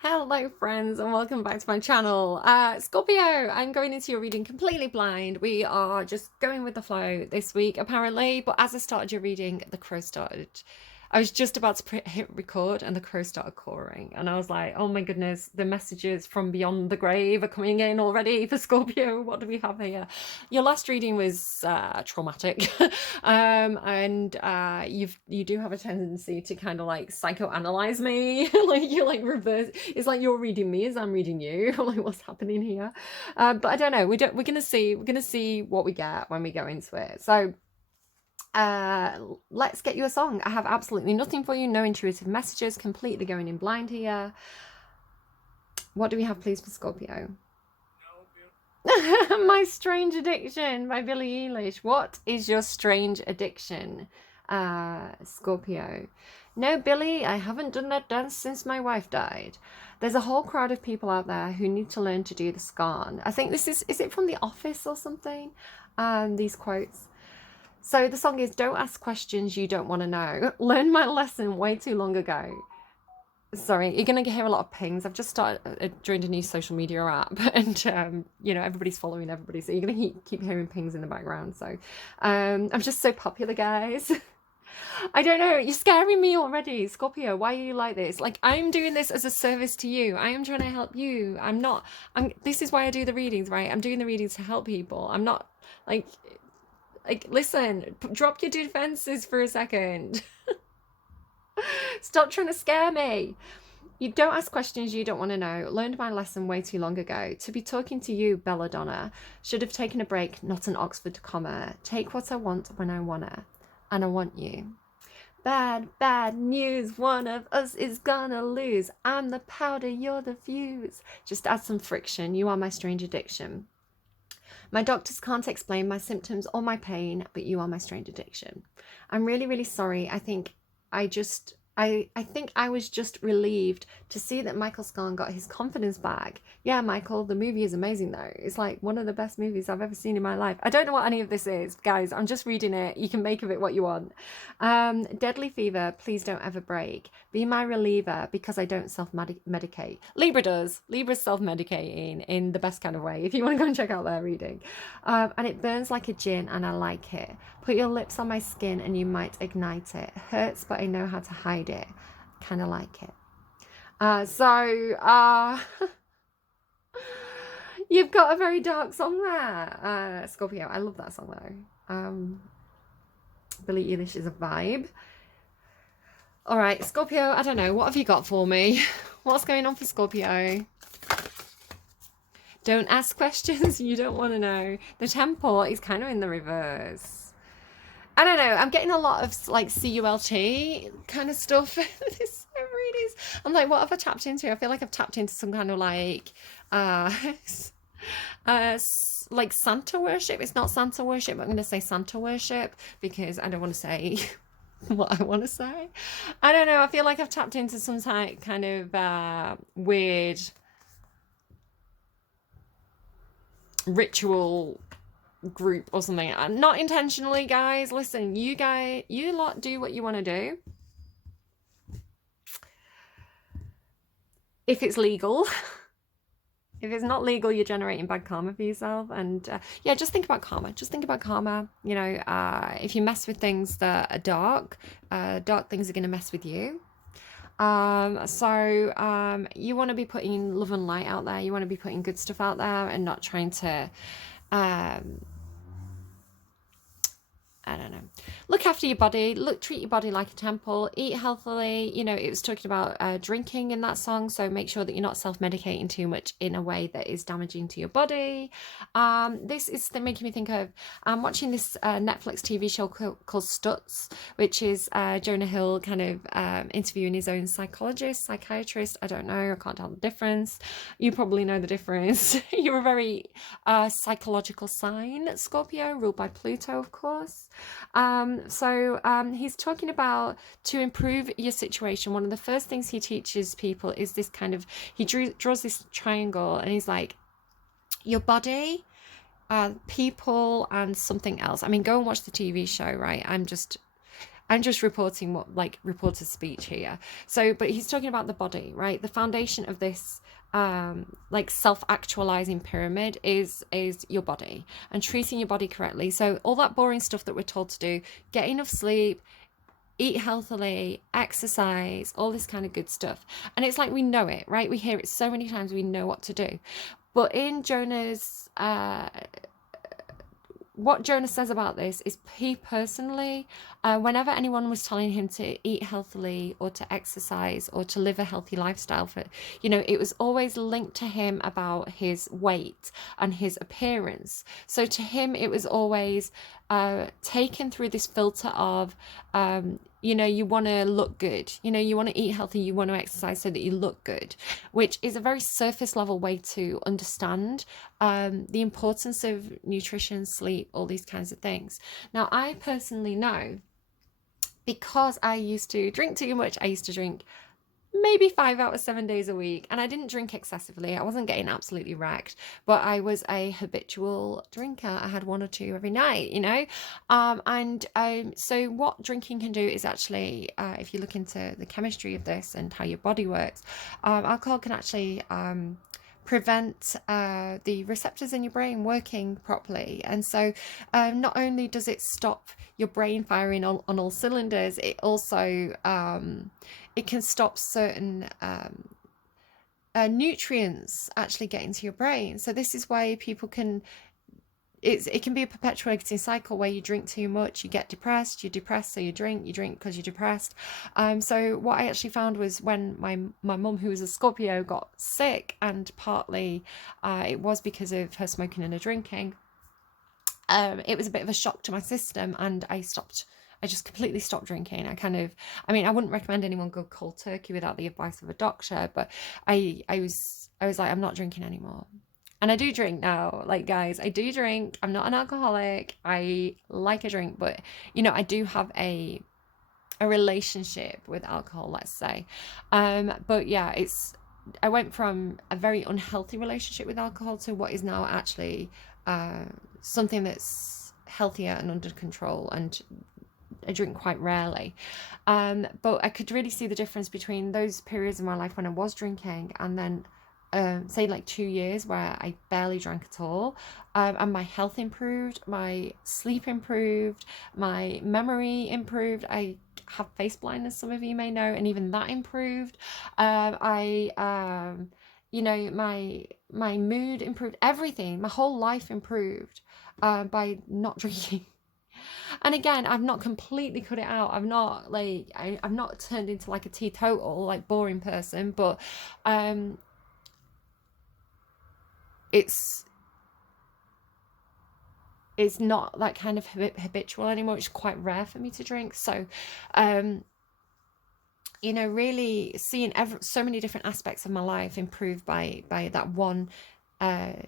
Hello friends and welcome back to my channel. Scorpio, I'm going into your reading completely blind. We are just going with the flow this week apparently, but as I started your reading, the crow started. I was just about to hit record and the crow started cawing and I was like, oh my goodness, the messages from beyond the grave are coming in already for Scorpio. What do we have here? Your last reading was traumatic and you do have a tendency to kind of like psychoanalyze me. Like you're like reverse, it's like you're reading me as I'm reading you. Like what's happening here? But I don't know, we're gonna see what we get when we go into it. So let's get you a song. I have absolutely nothing for you, no intuitive messages, completely going in blind here. What do we have please for Scorpio? My Strange Addiction by Billie Eilish. What is your strange addiction, Scorpio? No, Billie, I haven't done that dance since my wife died. There's a whole crowd of people out there who need to learn to do the scan. I think this is it from The Office or something? These quotes. So the song is, don't ask questions you don't want to know. Learned my lesson way too long ago. Sorry, you're going to hear a lot of pings. I've just joined a new social media app and, you know, everybody's following everybody. So you're going to keep hearing pings in the background. So I'm just so popular, guys. I don't know. You're scaring me already, Scorpio. Why are you like this? Like, I'm doing this as a service to you. I am trying to help you. This is why I do the readings, right? I'm doing the readings to help people. I'm not like listen, drop your defenses for a second. Stop trying to scare me. You don't ask questions you don't want to know. Learned my lesson way too long ago. To be talking to you, Belladonna. Should have taken a break, not an Oxford comma. Take what I want when I wanna. And I want you. Bad, bad news. One of us is gonna lose. I'm the powder, you're the fuse. Just add some friction. You are my strange addiction. My doctors can't explain my symptoms or my pain, but you are my strange addiction. I'm really, really sorry. I think I was just relieved to see that Michael Scarn got his confidence back. Yeah, Michael, the movie is amazing though. It's like one of the best movies I've ever seen in my life. I don't know what any of this is, guys. I'm just reading it. You can make of it what you want. Deadly fever, please don't ever break. Be my reliever because I don't self-medicate. Libra does. Libra's self-medicating in the best kind of way. If you want to go and check out their reading. And it burns like a gin and I like it. Put your lips on my skin and you might ignite it. Hurts, but I know how to hide it. Kind of like it. You've got a very dark song there, Scorpio. I love that song though. Billie Eilish is a vibe. All right, Scorpio, I don't know. What have you got for me? What's going on for Scorpio? Don't ask questions you don't want to know. The temple is kind of in the reverse. I don't know. I'm getting a lot of like CULT kind of stuff. This readings. I'm like, what have I tapped into? I feel like I've tapped into some kind of like like Santa worship. It's not Santa worship, but I'm going to say Santa worship because I don't want to say what I want to say. I don't know. I feel like I've tapped into some type kind of weird ritual group or something. Not intentionally, guys. Listen, you lot do what you want to do. If it's legal. If it's not legal, you're generating bad karma for yourself. And yeah, just think about karma. Just think about karma. You know, if you mess with things that are dark things are going to mess with you. So you want to be putting love and light out there. You want to be putting good stuff out there and not trying to I don't know. Look after your body. Treat your body like a temple. Eat healthily. You know, it was talking about drinking in that song. So make sure that you're not self-medicating too much in a way that is damaging to your body. This is making me think of watching this Netflix TV show called Stutz, which is Jonah Hill kind of interviewing his own psychiatrist. I don't know. I can't tell the difference. You probably know the difference. You're a very psychological sign, Scorpio, ruled by Pluto, of course. He's talking about to improve your situation. One of the first things he teaches people is this kind of, he draws this triangle and he's like, your body, people and something else. I mean, go and watch the TV show, right? I'm just reporting what, like, reporter speech here. So, but he's talking about the body, right? The foundation of this like self-actualizing pyramid is your body, and treating your body correctly. So all that boring stuff that we're told to do, get enough sleep, eat healthily, exercise, all this kind of good stuff. And it's like we know it, right? We hear it so many times, we know what to do. But in Jonah's what Jonah says about this is, he personally, whenever anyone was telling him to eat healthily or to exercise or to live a healthy lifestyle, for, you know, it was always linked to him about his weight and his appearance. So to him, it was always taken through this filter of, you know, you want to look good, you know, you want to eat healthy, you want to exercise so that you look good, which is a very surface level way to understand the importance of nutrition, sleep, all these kinds of things. Now, I personally know, because I used to drink too much, I used to drink maybe 5 out of 7 days a week, and I didn't drink excessively. I wasn't getting absolutely wrecked, but I was a habitual drinker. I had 1 or 2 every night, you know. So what drinking can do is actually, if you look into the chemistry of this and how your body works, alcohol can actually prevent the receptors in your brain working properly. And so not only does it stop your brain firing on all cylinders, it also it can stop certain nutrients actually getting to your brain. So this is why people can, it can be a perpetuating cycle where you drink too much, you get depressed, you're depressed, so you drink because you're depressed. So what I actually found was, when my mum, who was a Scorpio, got sick, and partly it was because of her smoking and her drinking, it was a bit of a shock to my system, and I just completely stopped drinking. I mean, I wouldn't recommend anyone go cold turkey without the advice of a doctor, but I was like, I'm not drinking anymore. And I do drink now, like, guys, I do drink. I'm not an alcoholic. I like a drink, but, you know, I do have a relationship with alcohol, let's say. But yeah, I went from a very unhealthy relationship with alcohol to what is now actually something that's healthier and under control, and I drink quite rarely. But I could really see the difference between those periods in my life when I was drinking, and then say like 2 years where I barely drank at all, and my health improved, my sleep improved, my memory improved. I have face blindness, some of you may know, and even that improved. You know, my mood improved, everything, my whole life improved by not drinking. And again, I've not completely cut it out. I've not like I've not turned into like a teetotal, like, boring person, but it's not that kind of habitual anymore. It's quite rare for me to drink. So you know, really seeing so many different aspects of my life improved by that one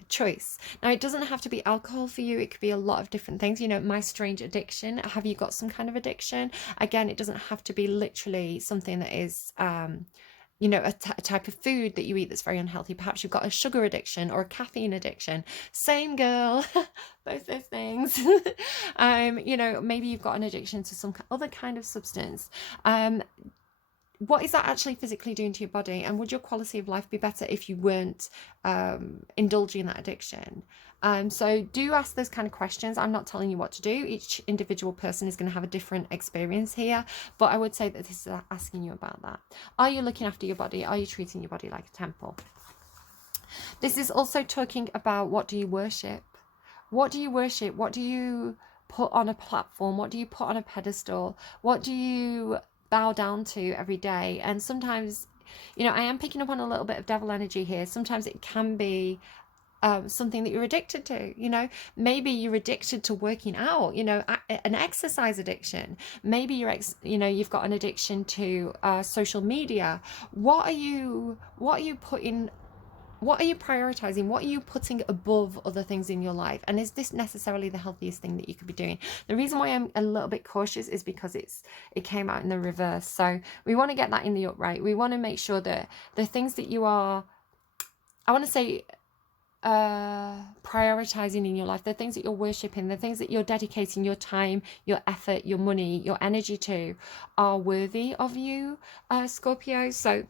choice. Now, it doesn't have to be alcohol for you. It could be a lot of different things. You know, my strange addiction. Have you got some kind of addiction? Again, it doesn't have to be literally something that is you know, a type of food that you eat that's very unhealthy. Perhaps you've got a sugar addiction or a caffeine addiction. Same girl, both those things. You know, maybe you've got an addiction to some other kind of substance. What is that actually physically doing to your body? And would your quality of life be better if you weren't indulging in that addiction? So do ask those kind of questions. I'm not telling you what to do. Each individual person is going to have a different experience here, but I would say that this is asking you about that. Are you looking after your body? Are you treating your body like a temple? This is also talking about, what do you worship? What do you worship? What do you put on a platform? What do you put on a pedestal? What do you bow down to every day? And sometimes, you know, I am picking up on a little bit of devil energy here. Sometimes it can be something that you're addicted to. You know, maybe you're addicted to working out, you know, an exercise addiction. Maybe you've got an addiction to social media. What are you prioritizing? What are you putting above other things in your life? And is this necessarily the healthiest thing that you could be doing? The reason why I'm a little bit cautious is because it came out in the reverse. So we want to get that in the upright. We want to make sure that the things that you are, I want to say, prioritizing in your life, the things that you're worshiping, the things that you're dedicating your time, your effort, your money, your energy to, are worthy of you, Scorpio. So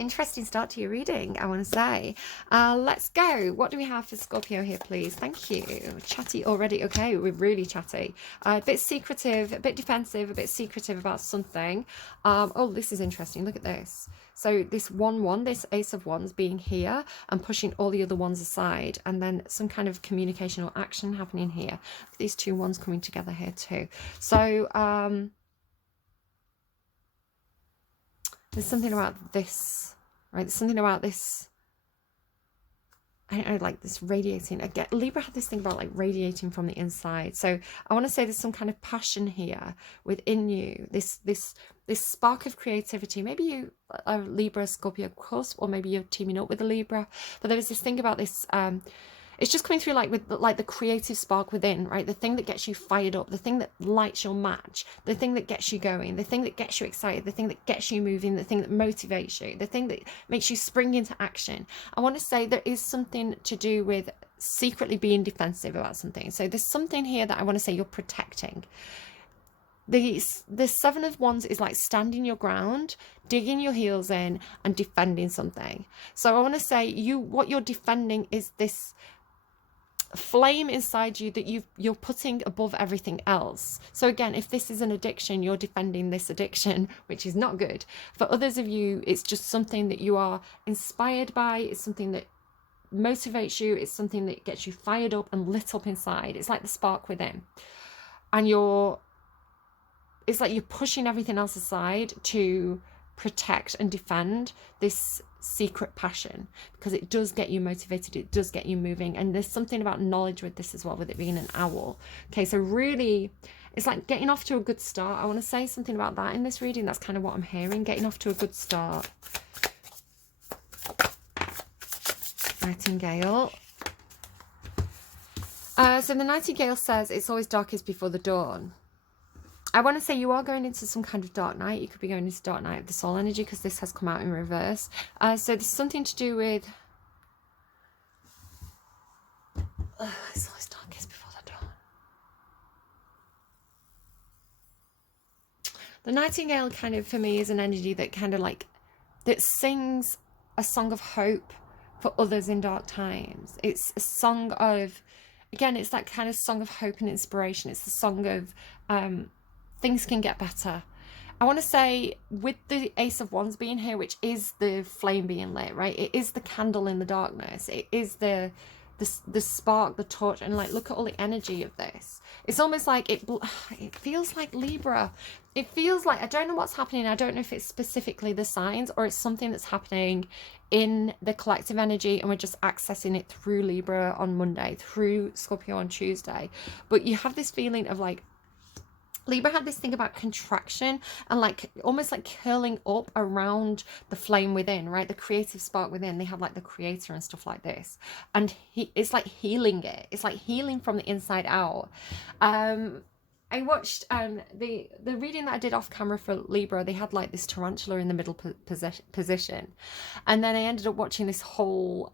interesting start to your reading, I want to say. Let's go. What do we have for Scorpio here, please? Thank you. Chatty already. Okay, we're really chatty. A bit secretive, a bit defensive, a bit secretive about something. Oh, this is interesting. Look at this. So this 1-1, this Ace of Wands being here and pushing all the other ones aside, and then some kind of communication or action happening here. These 2 ones coming together here too. So there's something about this, right? There's something about this, I don't know, like this radiating. Again, Libra had this thing about like radiating from the inside. So I want to say there's some kind of passion here within you. This spark of creativity. Maybe you are Libra, Scorpio, of course, or maybe you're teaming up with a Libra. But there was this thing about this. It's just coming through like with like the creative spark within, right? The thing that gets you fired up, the thing that lights your match, the thing that gets you going, the thing that gets you excited, the thing that gets you moving, the thing that motivates you, the thing that makes you spring into action. I want to say there is something to do with secretly being defensive about something. So there's something here that I want to say you're protecting. The 7 of Wands is like standing your ground, digging your heels in and defending something. So I want to say what you're defending is this flame inside you that you're putting above everything else. So again, if this is an addiction, you're defending this addiction, which is not good. For others of you, it's just something that you are inspired by. It's something that motivates you. It's something that gets you fired up and lit up inside. It's like the spark within, and it's like you're pushing everything else aside to protect and defend this secret passion, because it does get you motivated, it does get you moving. And there's something about knowledge with this as well, with it being an owl. Okay, so really it's like getting off to a good start. I want to say something about that in this reading. That's kind of what I'm hearing, getting off to a good start. Nightingale. So the Nightingale says it's always darkest before the dawn. I want to say you are going into some kind of dark night. You could be going into dark night of the soul energy, because this has come out in reverse. So there's something to do with... it's always darkest before the dawn. The Nightingale kind of, for me, is an energy that kind of like... that sings a song of hope for others in dark times. It's a song of... again, it's that kind of song of hope and inspiration. It's the song of... things can get better. I want to say with the Ace of Wands being here, which is the flame being lit, right? It is the candle in the darkness. It is the spark, the torch, and like look at all the energy of this. It's almost like it feels like Libra. It feels like, I don't know what's happening. I don't know if it's specifically the signs or it's something that's happening in the collective energy and we're just accessing it through Libra on Monday, through Scorpio on Tuesday. But you have this feeling of like, Libra had this thing about contraction and like almost like curling up around the flame within, right? The creative spark within. They have like the creator and stuff like this. And it's like healing it. It's like healing from the inside out. I watched the reading that I did off camera for Libra. They had like this tarantula in the middle position, and then I ended up watching this whole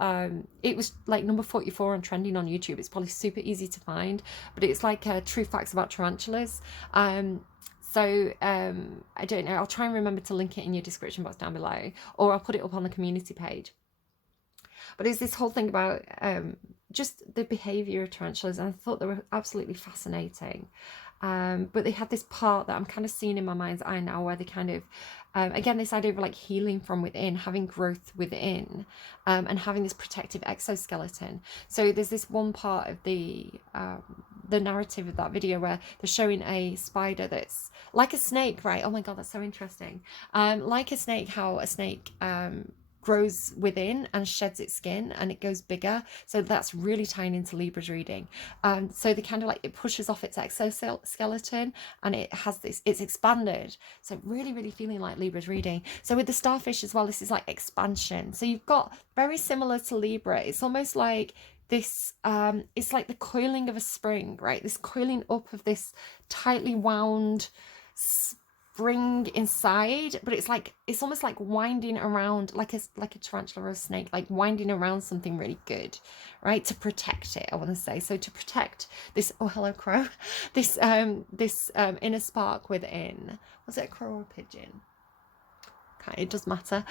it was like number 44 on trending on YouTube. It's probably super easy to find, but it's like true facts about tarantulas. So I don't know, I'll try and remember to link it in your description box down below, or I'll put it up on the community page. But it's this whole thing about just the behavior of tarantulas, and I thought they were absolutely fascinating. But they had this part that I'm kind of seeing in my mind's eye now, where they kind of, again, this idea of like healing from within, having growth within, and having this protective exoskeleton. So there's this one part of the narrative of that video where they're showing a spider that's like a snake, right? Oh my God, that's so interesting. Like a snake, how a snake grows within and sheds its skin and it goes bigger. So that's really tying into Libra's reading. So the kind of like, it pushes off its exoskeleton and it has this, it's expanded. So really, really feeling like Libra's reading. So with the starfish as well, this is like expansion. So you've got very similar to Libra. It's almost like this, it's like the coiling of a spring, right? This coiling up of this tightly wound spring inside, but it's almost like winding around, like a tarantula or a snake, like winding around something really good, right? To protect it, I want to say. So to protect this, oh hello crow, this inner spark within. Was it a crow or a pigeon? Okay, it does matter.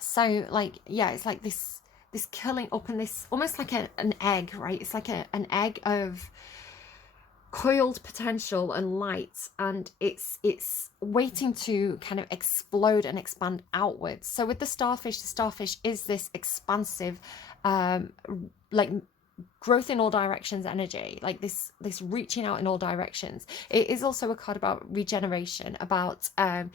So like, yeah, it's like this curling up, and this almost like an egg, right? It's like an egg of coiled potential and light, and it's waiting to kind of explode and expand outwards. So with the starfish is this expansive like growth in all directions energy, like this reaching out in all directions. It is also a card about regeneration, about I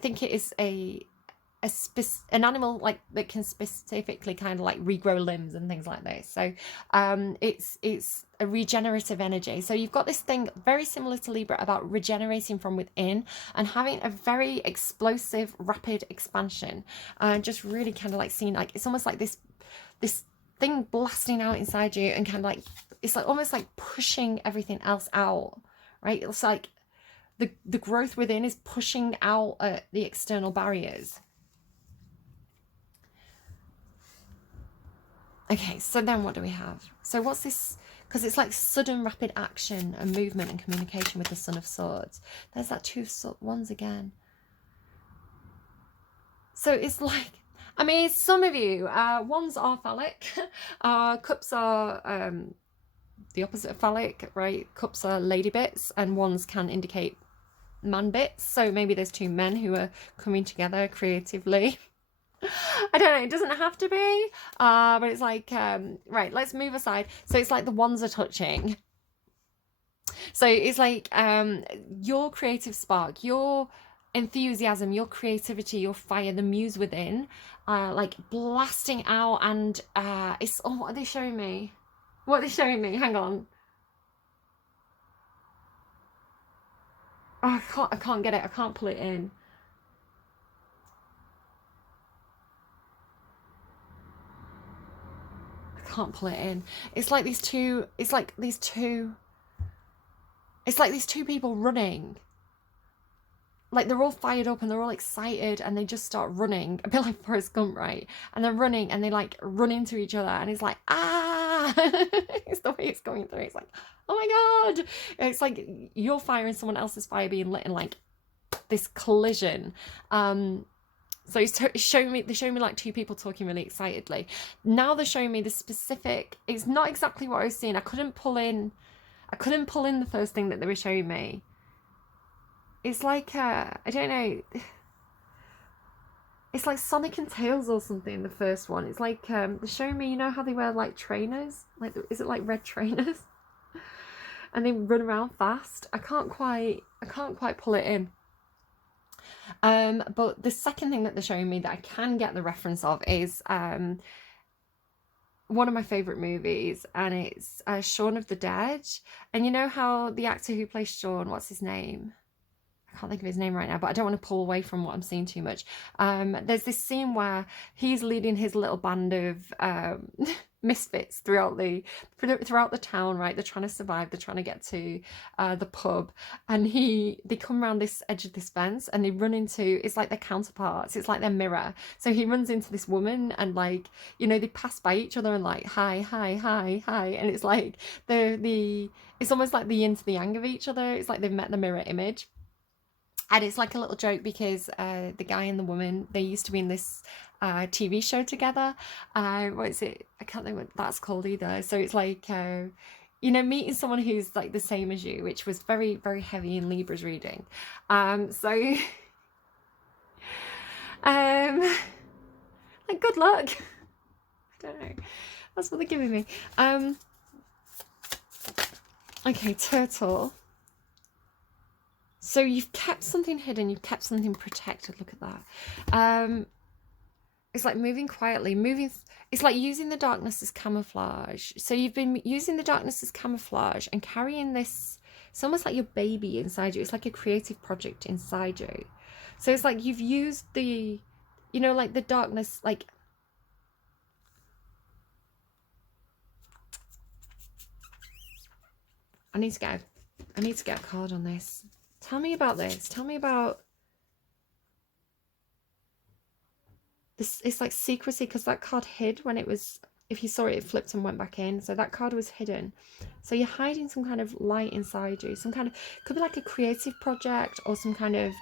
think it is an animal like that can specifically kind of like regrow limbs and things like this. So it's a regenerative energy. So you've got this thing very similar to Libra about regenerating from within and having a very explosive, rapid expansion, and just really kind of like seeing, like, it's almost like this thing blasting out inside you, and kind of like, it's like almost like pushing everything else out, right? It's like the growth within is pushing out the external barriers. Okay, so then what do we have? So what's this? Because it's like sudden rapid action and movement and communication with the Son of Swords. There's that two wands again. So it's like, I mean, some of you, wands are phallic. Cups are the opposite of phallic, right? Cups are lady bits, and wands can indicate man bits. So maybe there's two men who are coming together creatively. I don't know, it doesn't have to be, but it's like, right, let's move aside. So it's like the wands are touching. So it's like your creative spark, your enthusiasm, your creativity, your fire, the muse within, like blasting out. And it's, oh, what are they showing me? What are they showing me? Hang on. Oh, I can't get it. I can't pull it in. Can't pull it in. It's like these two people running, like they're all fired up and they're all excited, and they just start running, a bit like Forrest Gump, right? And they're running and they like run into each other, and it's like, ah. It's the way it's going through. It's like, oh my god, it's like your fire and someone else's fire being lit in like this collision. So they're showing me like two people talking really excitedly. Now they're showing me the specific, it's not exactly what I was seeing. I couldn't pull in the first thing that they were showing me. It's like, I don't know. It's like Sonic and Tails or something, the first one. It's like, they're showing me, you know how they wear like trainers? Like, is it like red trainers? And they run around fast. I can't quite pull it in. But the second thing that they're showing me that I can get the reference of is one of my favourite movies, and it's Shaun of the Dead. And you know how the actor who plays Shaun, what's his name? I can't think of his name right now, but I don't want to pull away from what I'm seeing too much. There's this scene where he's leading his little band of misfits throughout the town, right? They're trying to survive, they're trying to get to the pub, and they come around this edge of this fence, and they run into, it's like their counterparts, it's like their mirror. So he runs into this woman, and like, you know, they pass by each other and like, hi, and it's like it's almost like the yin to the yang of each other. It's like they've met the mirror image. And it's like a little joke because the guy and the woman, they used to be in this TV show together. What is it? I can't think what that's called either. So it's like, you know, meeting someone who's like the same as you, which was very, very heavy in Libra's reading. So, like, good luck. I don't know. That's what they're giving me. Okay, turtle. So you've kept something hidden, you've kept something protected. Look at that. It's like moving quietly, it's like using the darkness as camouflage. So you've been using the darkness as camouflage and carrying this, it's almost like your baby inside you. It's like a creative project inside you. So it's like you've used the, you know, like the darkness, like, I need to go. I need to get a card on this. Tell me about this. Tell me about this. It's like secrecy, because that card hid when it was, if you saw it, it flipped and went back in. So that card was hidden. So you're hiding some kind of light inside you. Some kind of, could be like a creative project or some kind of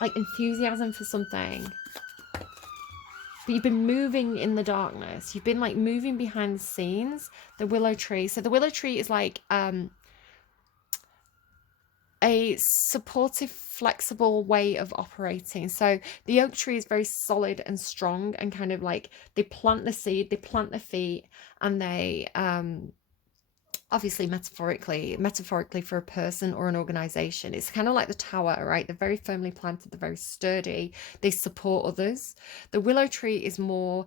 like enthusiasm for something. But you've been moving in the darkness. You've been like moving behind the scenes. The willow tree. So the willow tree is like a supportive, flexible way of operating. So the oak tree is very solid and strong, and kind of like they plant the seed, they plant the feet, and they obviously metaphorically for a person or an organization, it's kind of like the tower, right? They're very firmly planted, they're very sturdy, they support others. The willow tree is more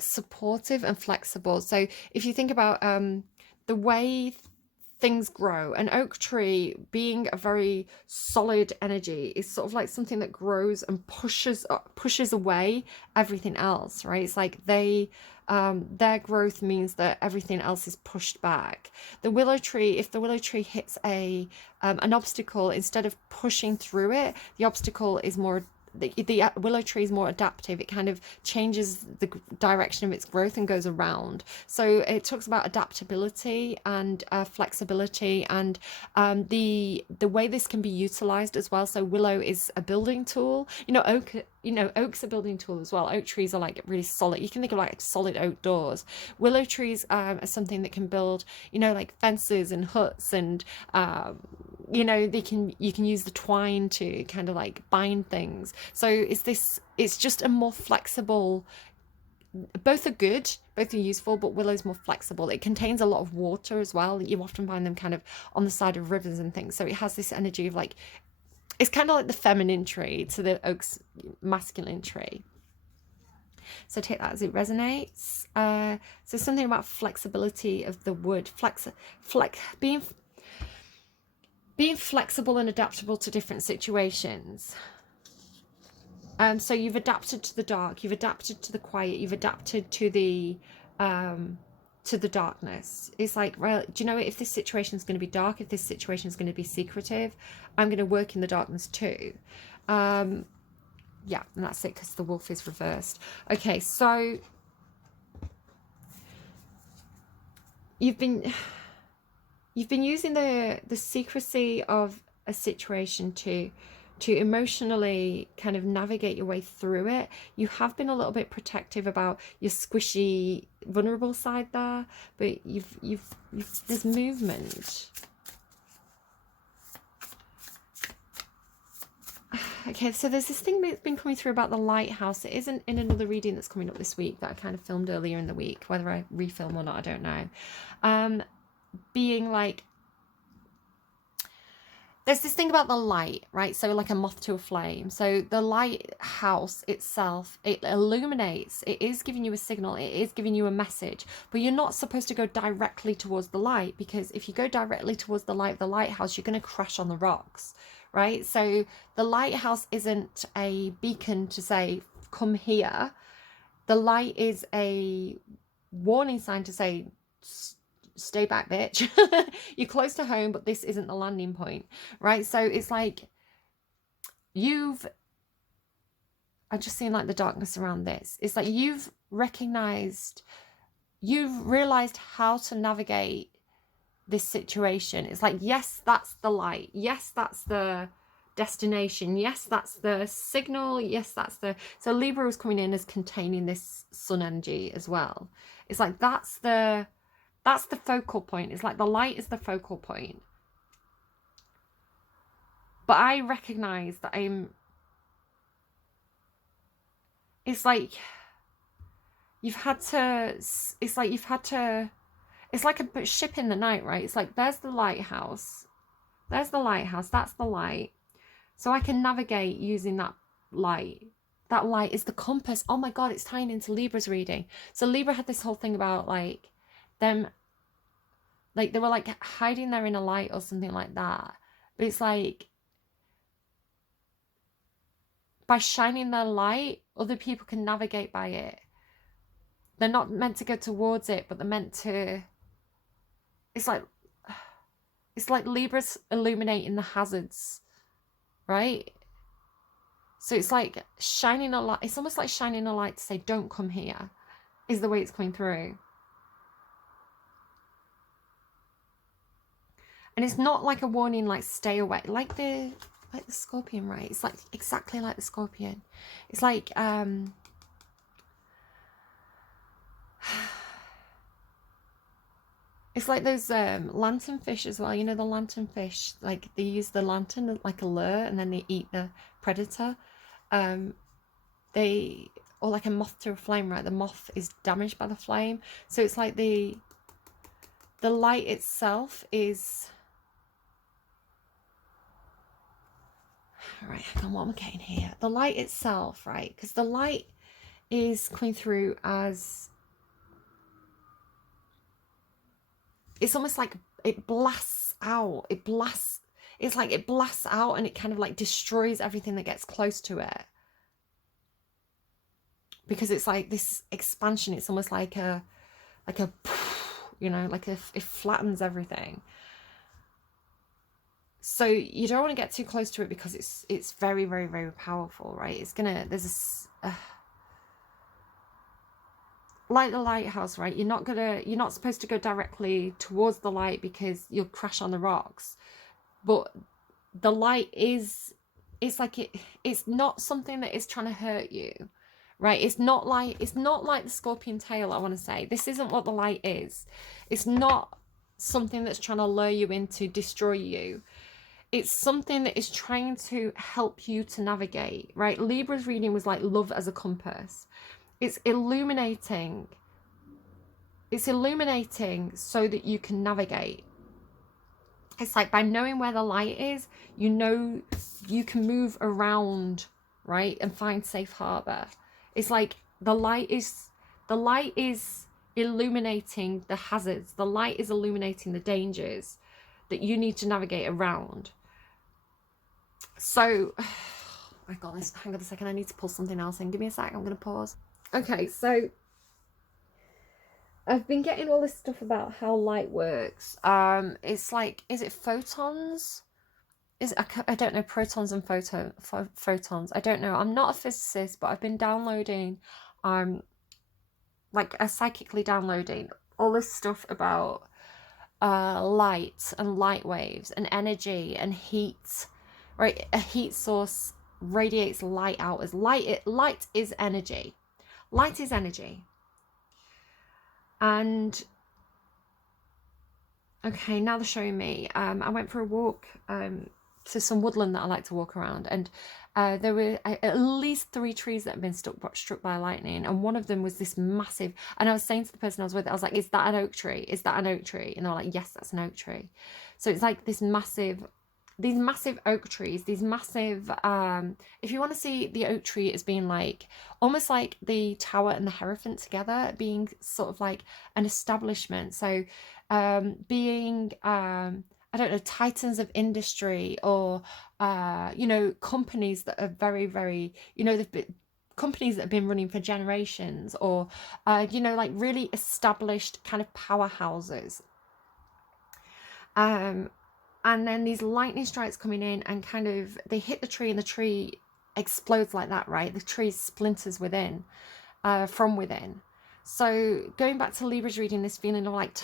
supportive and flexible. So if you think about the way things grow, an oak tree being a very solid energy is sort of like something that grows and pushes away everything else, right? It's like they their growth means that everything else is pushed back. The willow tree, if the willow tree hits a an obstacle, instead of pushing through it, the obstacle is more, the willow tree is more adaptive. It kind of changes the direction of its growth and goes around. So it talks about adaptability and flexibility, and the way this can be utilized as well. So willow is a building tool. Oak's a building tool as well. Oak trees are like really solid. You can think of like solid oak doors. Willow trees are something that can build, like fences and huts, and you can use the twine to kind of like bind things. So it's just a more flexible, both are good, both are useful, but willow's more flexible. It contains a lot of water as well. You often find them kind of on the side of rivers and things. So it has this energy of like, it's kind of like the feminine tree to the oak's masculine tree. So take that as it resonates. So something about flexibility of the wood, being flexible and adaptable to different situations. So you've adapted to the dark, you've adapted to the quiet, you've adapted to the darkness. It's like, well, do you know what? If this situation is going to be dark, if this situation is going to be secretive, I'm going to work in the darkness too. Yeah, and that's it, because the wolf is reversed. Okay, so you've been using the secrecy of a situation to emotionally kind of navigate your way through it. You have been a little bit protective about your squishy, vulnerable side there, but there's movement. Okay, so there's this thing that's been coming through about the lighthouse. It isn't in another reading that's coming up this week that I kind of filmed earlier in the week. Whether I refilm or not, I don't know. Being like, there's this thing about the light, right? So like a moth to a flame. So the lighthouse itself, it illuminates, it is giving you a signal, it is giving you a message, but you're not supposed to go directly towards the light, because if you go directly towards the light of the lighthouse, you're going to crash on the rocks, right? So the lighthouse isn't a beacon to say, come here. The light is a warning sign to say, stay back, bitch. You're close to home, but this isn't the landing point, right? So it's like I'm just seeing like the darkness around this. It's like you've realized how to navigate this situation. It's like, yes, that's the light, yes, that's the destination, yes, that's the signal, yes, so Libra is coming in as containing this sun energy as well. It's like that's the focal point. It's like the light is the focal point. But I recognize that it's like a ship in the night, right? It's like, there's the lighthouse, that's the light. So I can navigate using that light. That light is the compass. Oh my God, it's tying into Libra's reading. So Libra had this whole thing about like them, like they were like hiding there in a light or something like that. But it's like, by shining their light, other people can navigate by it. They're not meant to go towards it, but they're meant to, it's like, It's like Libra's illuminating the hazards, right? So it's like shining a light. It's almost like shining a light to say, don't come here, is the way it's coming through. And it's not like a warning, like stay away, like the scorpion, right? It's like exactly like the scorpion. It's like it's like those lantern fish as well. You know the lantern fish, like they use the lantern like a lure and then they eat the predator. They, or like a moth to a flame, right? The moth is damaged by the flame. So it's like the light itself is, right, hang on, what am I getting here? The light itself, right? Because the light is coming through as, it's almost like it blasts out. It's like it blasts out and it kind of like destroys everything that gets close to it. Because it's like this expansion. It's almost like a, you know, like it flattens everything. So you don't want to get too close to it because it's very, very, very powerful, right? It's gonna, there's like the lighthouse, right? You're not supposed to go directly towards the light because you'll crash on the rocks. But the light is, it's like it's not something that is trying to hurt you, right? It's not like the scorpion tail, I want to say. This isn't what the light is. It's not something that's trying to lure you in to destroy you. It's something that is trying to help you to navigate, right? Libra's reading was like love as a compass. It's illuminating so that you can navigate. It's like by knowing where the light is, you know you can move around, right, and find safe harbor. It's like the light is illuminating the hazards. The light is illuminating the dangers that you need to navigate around. So, oh my God, hang on a second. I need to pull something else in. Give me a sec. I'm going to pause. Okay, so I've been getting all this stuff about how light works. It's like, is it photons? I don't know, protons and photons. I don't know. I'm not a physicist, but I've been downloading, like psychically downloading all this stuff about light and light waves and energy and heat. Right, a heat source radiates light out as light. Light is energy. Light is energy. And okay, now they're showing me. I went for a walk to some woodland that I like to walk around, and there were at least 3 trees that had been struck by lightning, and one of them was this massive. And I was saying to the person I was with, I was like, "Is that an oak tree? Is that an oak tree?" And they're like, "Yes, that's an oak tree." So it's like this massive. These massive oak trees, these massive, if you want to see the oak tree as being like, almost like the tower and the Hierophant together, being sort of like an establishment. So being, I don't know, titans of industry, or, you know, companies that are very, very, you know, companies that have been running for generations, or, you know, like really established kind of powerhouses. And then these lightning strikes coming in and kind of, they hit the tree and the tree explodes like that, right? The tree splinters within, from within. So going back to Libra's reading, this feeling of like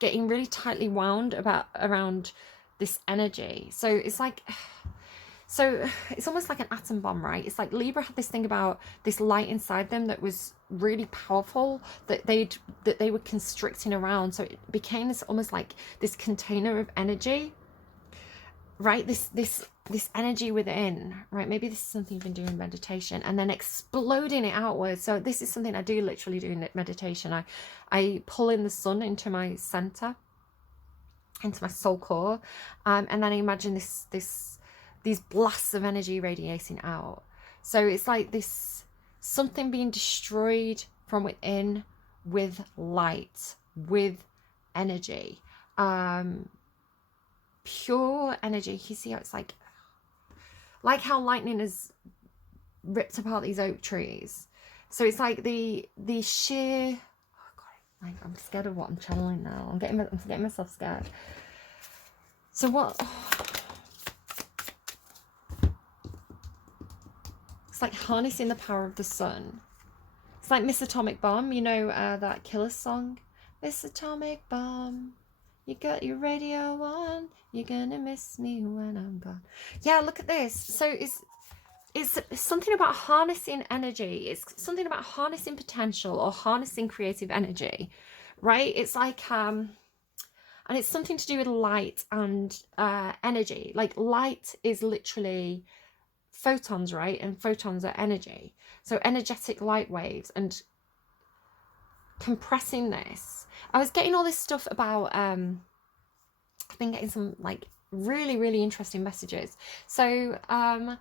getting really tightly wound around this energy. So it's like, so it's almost like an atom bomb, right? It's like Libra had this thing about this light inside them that was really powerful, that they were constricting around. So it became this almost like this container of energy, right? This energy within, right? Maybe this is something you've been doing in meditation, and then exploding it outwards. So this is something I do literally do in meditation. I pull in the sun into my center, into my soul core, and then I imagine these blasts of energy radiating out. So it's like this, something being destroyed from within with light, with energy, pure energy. You see how it's like how lightning has ripped apart these oak trees. So it's like the sheer, oh God, like I'm scared of what I'm channeling now. I'm getting myself scared. So what? It's like harnessing the power of the sun. It's like Miss Atomic Bomb, you know, that Killer song? Miss Atomic Bomb, you got your radio on, you're gonna miss me when I'm gone. Yeah, look at this. So it's something about harnessing energy. It's something about harnessing potential or harnessing creative energy, right? It's like, and it's something to do with light and energy. Like light is literally photons, right? And photons are energy. So energetic light waves, and compressing this. I was getting all this stuff about I've been getting some like really interesting messages. So I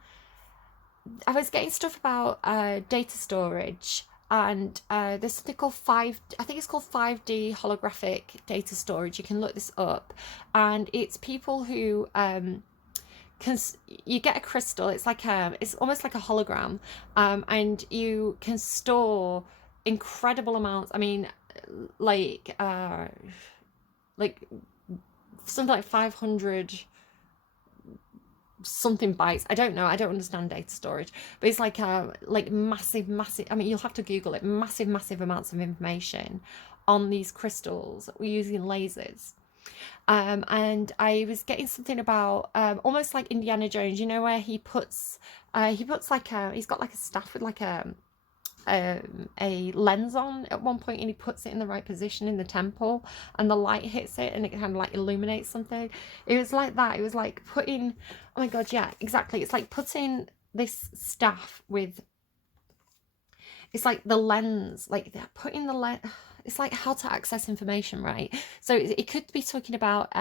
was getting stuff about data storage, and there's something called I think it's called 5D holographic data storage. You can look this up, and it's people who you get a crystal. It's like it's almost like a hologram, and you can store incredible amounts. I mean, like something like 500 something bytes. I don't know. I don't understand data storage, but it's like massive. I mean, you'll have to Google it. Massive amounts of information on these crystals. We're using lasers. And I was getting something about almost like Indiana Jones, you know, where he puts like he's got like a staff with like a lens on at one point, and he puts it in the right position in the temple, and the light hits it and it kind of like illuminates something. It was like that. It was like putting, oh my god, yeah, exactly. It's like putting this staff with, it's like the lens, like they're putting the lens. It's like how to access information, right? So it could be talking about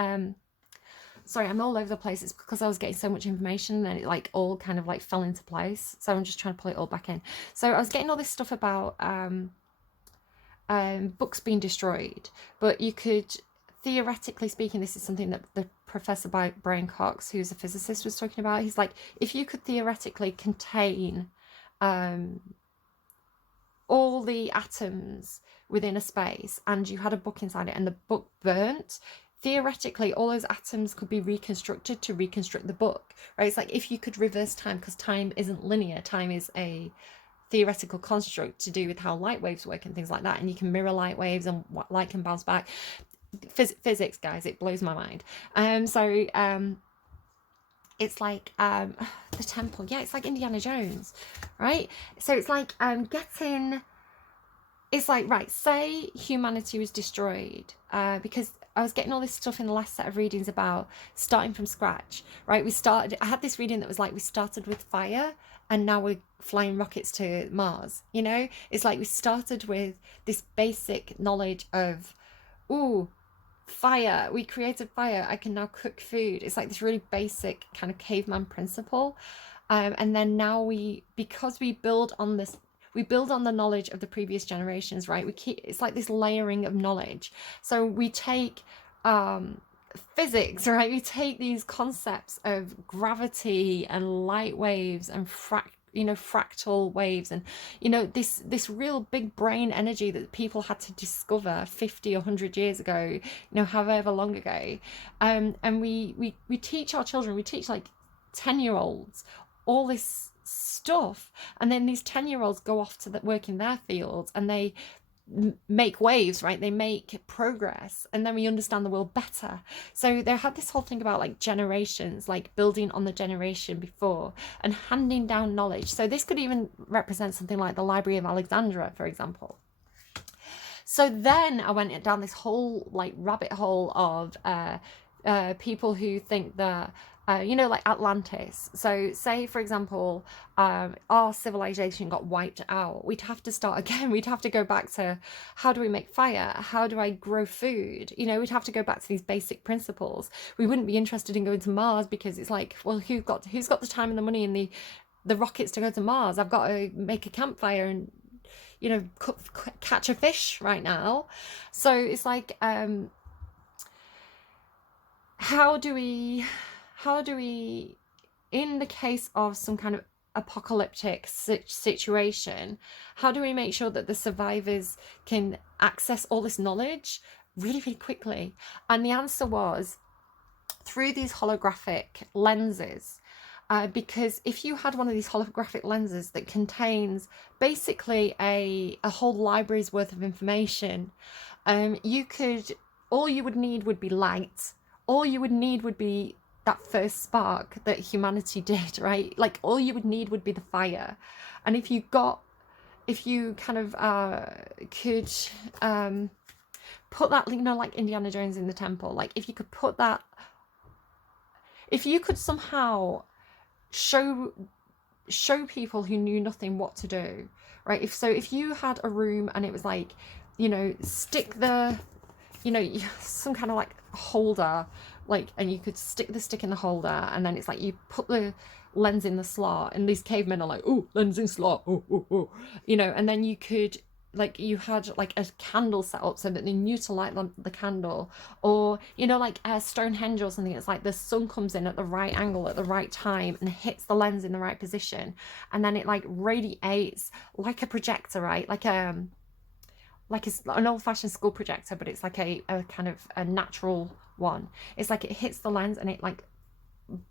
sorry, I'm all over the place. It's because I was getting so much information and it like all kind of like fell into place. So I'm just trying to pull it all back in. So I was getting all this stuff about books being destroyed, but you could, theoretically speaking, this is something that the Professor Brian Cox, who's a physicist, was talking about. He's like, if you could theoretically contain all the atoms within a space and you had a book inside it and the book burnt, theoretically all those atoms could be reconstructed to reconstruct the book, right? It's like if you could reverse time, because time isn't linear, time is a theoretical construct to do with how light waves work and things like that, and you can mirror light waves and what light can bounce back. Physics, guys, it blows my mind. It's like the temple, yeah, it's like Indiana Jones, right? So it's like getting, it's like, right, say humanity was destroyed, because I was getting all this stuff in the last set of readings about starting from scratch, right? I had this reading that was like, we started with fire and now we're flying rockets to Mars, you know? It's like we started with this basic knowledge of, ooh, fire, we created fire, I can now cook food. It's like this really basic kind of caveman principle. And then now because we build on the knowledge of the previous generations, right? It's like this layering of knowledge. So we take physics, right? We take these concepts of gravity and light waves and fractal waves, and this real big brain energy that people had to discover 50 or 100 years ago, however long ago, and we teach our children, we teach like 10-year-olds all this stuff, and then these 10-year-olds go off to work in their fields and they make waves, right? They make progress, and then we understand the world better. So they had this whole thing about like generations, like building on the generation before and handing down knowledge. So this could even represent something like the Library of Alexandria, for example. So then I went down this whole like rabbit hole of people who think that like Atlantis. So say, for example, our civilization got wiped out. We'd have to start again. We'd have to go back to, how do we make fire? How do I grow food? We'd have to go back to these basic principles. We wouldn't be interested in going to Mars because it's like, well, who's got the time and the money and the rockets to go to Mars? I've got to make a campfire and catch a fish right now. So it's like, how do we, in the case of some kind of apocalyptic situation, how do we make sure that the survivors can access all this knowledge really quickly? And the answer was through these holographic lenses. Because if you had one of these holographic lenses that contains basically a whole library's worth of information, you could, all you would need would be light. All you would need would be that first spark that humanity did, right? Like all you would need would be the fire. And if you kind of could put that, you know, like Indiana Jones in the temple, like if you could put that, if you could somehow show people who knew nothing what to do, right? If you had a room and it was like, you know, stick the, you know, some kind of like holder, like, and you could stick the stick in the holder, and then it's like you put the lens in the slot, and these cavemen are like, oh, lens in slot, oh, you know, and then you could, like, you had like a candle set up so that they knew to light the candle, or, you know, like Stonehenge or something. It's like the sun comes in at the right angle at the right time and hits the lens in the right position, and then it like radiates like a projector, right? Like an old-fashioned school projector, but it's like a kind of a natural one. It's like it hits the lens and it like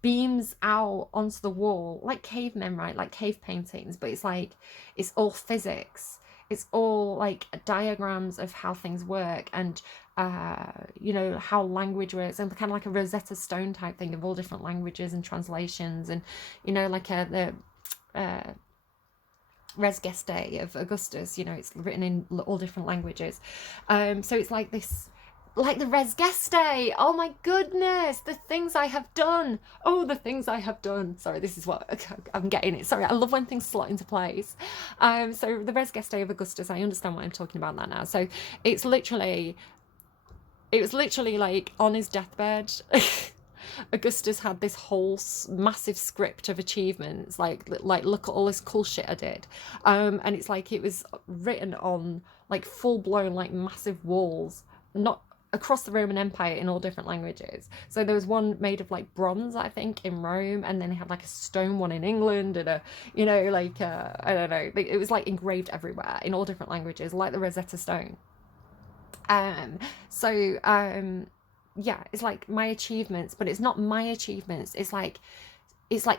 beams out onto the wall like cavemen, right? Like cave paintings, but it's like, it's all physics. It's all like diagrams of how things work, and you know, how language works, and kind of like a Rosetta Stone type thing of all different languages and translations, and, you know, like the Res Gestae of Augustus, you know, it's written in all different languages. So it's like this, like the Res Gestae. Oh my goodness, the things I have done. Oh, the things I have done. Sorry, this is what I'm getting it. Sorry, I love when things slot into place. So the Res Gestae of Augustus, I understand what I'm talking about that now. So it was literally like on his deathbed. Augustus had this whole massive script of achievements, like look at all this cool shit I did, and it's like it was written on like full blown like massive walls, not across the Roman Empire, in all different languages. So there was one made of like bronze, I think, in Rome, and then they had like a stone one in England, and a, you know, like I don't know, it was like engraved everywhere in all different languages, like the Rosetta Stone. Yeah, it's like my achievements, but it's not my achievements. It's like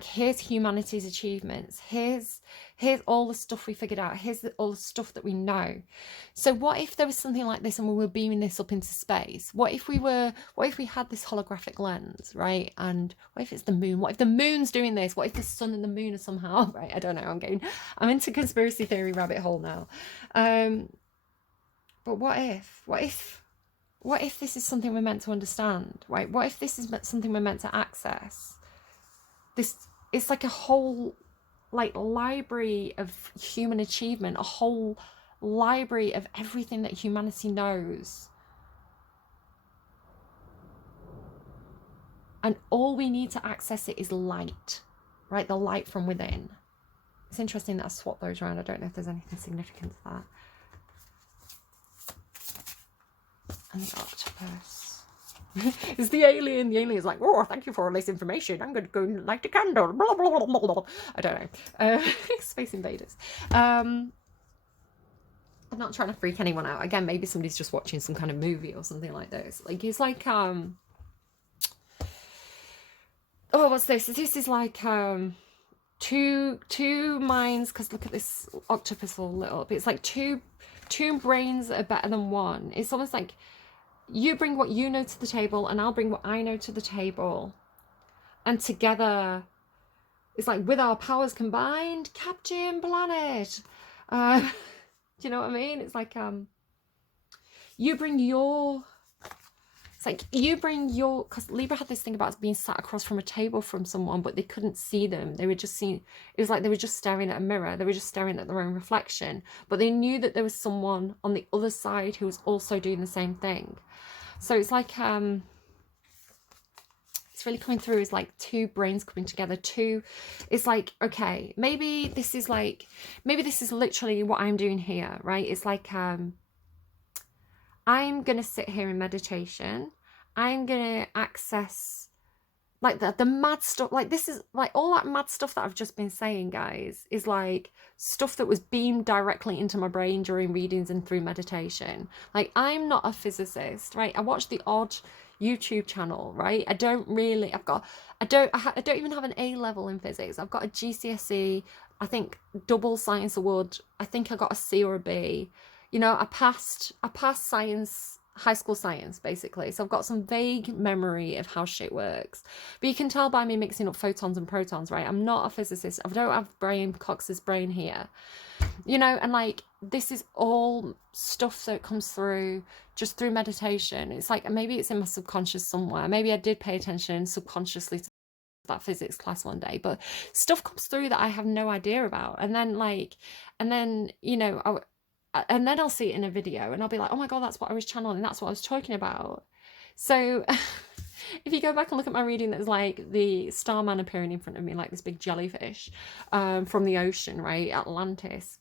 here's humanity's achievements. Here's all the stuff we figured out. Here's all the stuff that we know. So what if there was something like this and we were beaming this up into space? What if we had this holographic lens, right? And what if it's the moon? What if the moon's doing this? What if the sun and the moon are somehow, right? I don't know. I'm into conspiracy theory rabbit hole now. But what if this is something we're meant to understand, right? What if this is something we're meant to access? It's like a whole like library of human achievement, a whole library of everything that humanity knows. And all we need to access it is light, right? The light from within. It's interesting that I swapped those around. I don't know if there's anything significant to that. And the octopus. It's the alien. The alien's like, oh, thank you for all this information. I'm going to go and light a candle. Blah, blah, blah, blah, blah. I don't know. Space Invaders. I'm not trying to freak anyone out. Again, maybe somebody's just watching some kind of movie or something like this. Like, it's like, oh, what's this? This is like, two minds, because look at this octopus all lit up. It's like two brains that are better than one. It's almost like you bring what you know to the table and I'll bring what I know to the table, and together it's like, with our powers combined, Captain Planet. Do you know what I mean? It's like you bring your, it's like you bring your, because Libra had this thing about being sat across from a table from someone, but they couldn't see them. They were just seeing, it was like they were just staring at a mirror. They were just staring at their own reflection, but they knew that there was someone on the other side who was also doing the same thing. So it's like, it's really coming through as like two brains coming together. It's like, okay, maybe this is literally what I'm doing here, right? It's like, I'm going to sit here in meditation. I'm going to access like the mad stuff. Like, this is like all that mad stuff that I've just been saying, guys, is like stuff that was beamed directly into my brain during readings and through meditation. Like, I'm not a physicist, right? I watch the odd, YouTube channel, right? I don't even have an A level in physics. I've got a GCSE, I think double science award. I think I got a C or a B. You know, I passed science, high school science, basically. So I've got some vague memory of how shit works. But you can tell by me mixing up photons and protons, right? I'm not a physicist. I don't have Cox's brain here. You know, and like, this is all stuff that comes through just through meditation. It's like, maybe it's in my subconscious somewhere. Maybe I did pay attention subconsciously to that physics class one day, but stuff comes through that I have no idea about. And then, you know, and then I'll see it in a video and I'll be like, oh my God, that's what I was channeling. That's what I was talking about. So if you go back and look at my reading, there's like the Starman appearing in front of me, like this big jellyfish from the ocean, right? Atlantis.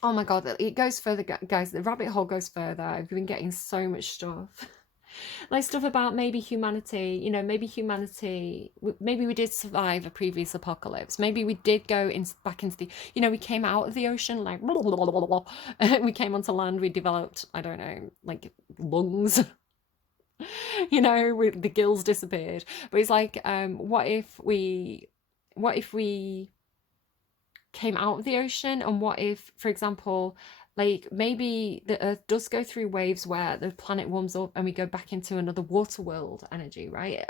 Oh my God, it goes further, guys. The rabbit hole goes further. I've been getting so much stuff. Like stuff about maybe humanity, you know, maybe we did survive a previous apocalypse. Maybe we did go back into the, you know, we came out of the ocean, like, blah, blah, blah, blah, blah. We came onto land, we developed, I don't know, like lungs. You know, the gills disappeared. But it's like, what if we came out of the ocean, and what if, for example, like maybe the earth does go through waves where the planet warms up and we go back into another water world energy, right?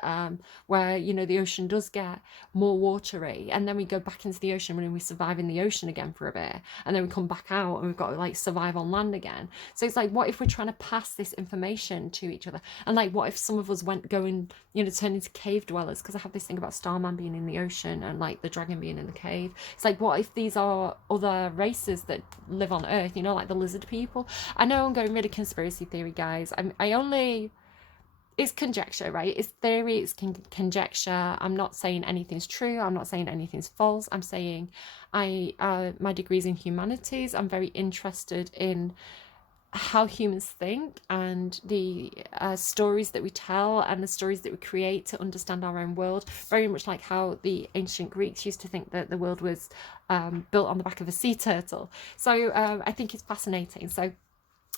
Where, you know, the ocean does get more watery, and then we go back into the ocean and we survive in the ocean again for a bit, and then we come back out and we've got to like survive on land again. So it's like, what if we're trying to pass this information to each other? And like, what if some of us turn into cave dwellers? Because I have this thing about Starman being in the ocean and like the dragon being in the cave. It's like, what if these are other races that live on Earth, you know, like the lizard people? I know I'm going really conspiracy theory, guys. It's conjecture, right? It's theory, it's conjecture. I'm not saying anything's true. I'm not saying anything's false. I'm saying my degree's in humanities. I'm very interested in how humans think and the stories that we tell and the stories that we create to understand our own world. Very much like how the ancient Greeks used to think that the world was built on the back of a sea turtle. So I think it's fascinating. So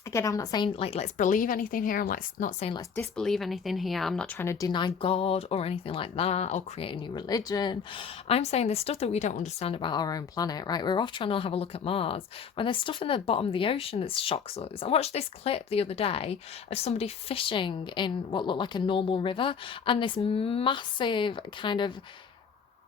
again, I'm not saying like let's believe anything here. I'm not saying let's disbelieve anything here. I'm not trying to deny God or anything like that or create a new religion. I'm saying there's stuff that we don't understand about our own planet, right? We're off trying to have a look at Mars when there's stuff in the bottom of the ocean that shocks us. I watched this clip the other day of somebody fishing in what looked like a normal river, and this massive kind of,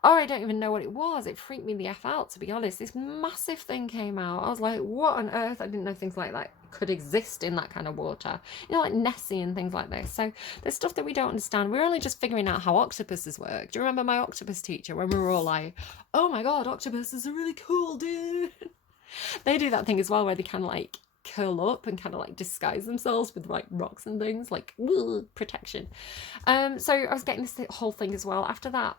oh, I don't even know what it was. It freaked me the F out, to be honest. This massive thing came out. I was like, what on earth? I didn't know things like that could exist in that kind of water. You know, like Nessie and things like this. So there's stuff that we don't understand. We're only just figuring out how octopuses work. Do you remember my octopus teacher when we were all like, oh my God, octopuses are really cool, dude? They do that thing as well where they kind of like curl up and kind of like disguise themselves with like rocks and things, like protection. So I was getting this whole thing as well. After that,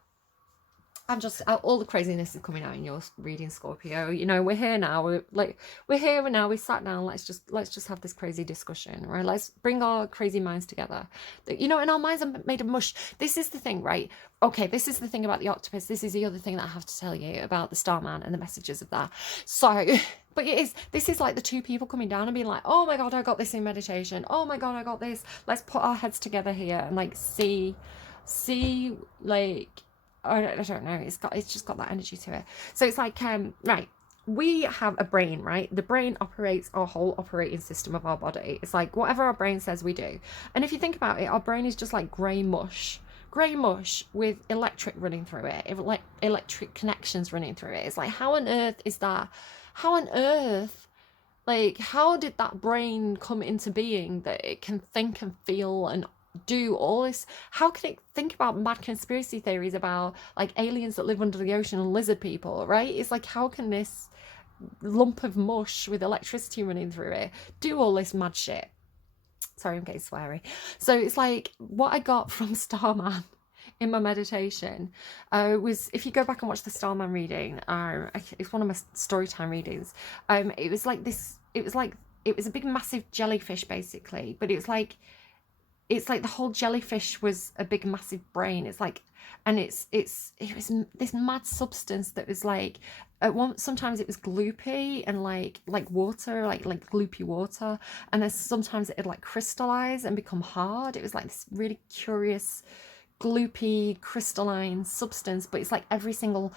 I'm just, all the craziness is coming out in your reading, Scorpio. You know, we're here now. We're here now. We sat down. Let's just have this crazy discussion, right? Let's bring our crazy minds together. You know, and our minds are made of mush. This is the thing, right? Okay, this is the thing about the octopus. This is the other thing that I have to tell you about the Starman and the messages of that. So, but this is like the two people coming down and being like, oh my God, I got this in meditation. Oh my God, I got this. Let's put our heads together here and like see like, I don't know, it's just got that energy to it. So it's like, right, we have a brain, right? The brain operates our whole operating system of our body. It's like whatever our brain says we do. And if you think about it, our brain is just like grey mush with electric running through it, electric connections running through it. It's like, how on earth is that? How on earth, like, how did that brain come into being that it can think and feel and do all this? How can it think about mad conspiracy theories about like aliens that live under the ocean and lizard people, right? It's like, how can this lump of mush with electricity running through it do all this mad shit? Sorry, I'm getting sweary. So it's like, what I got from Starman in my meditation was, if you go back and watch the Starman reading, it's one of my storytime readings. It was a big massive jellyfish basically, but it's like the whole jellyfish was a big massive brain. It's like, and it was this mad substance that was like sometimes it was gloopy and like water, like gloopy water, and then sometimes it'd like crystallize and become hard. It was like this really curious gloopy crystalline substance, but it's like every single,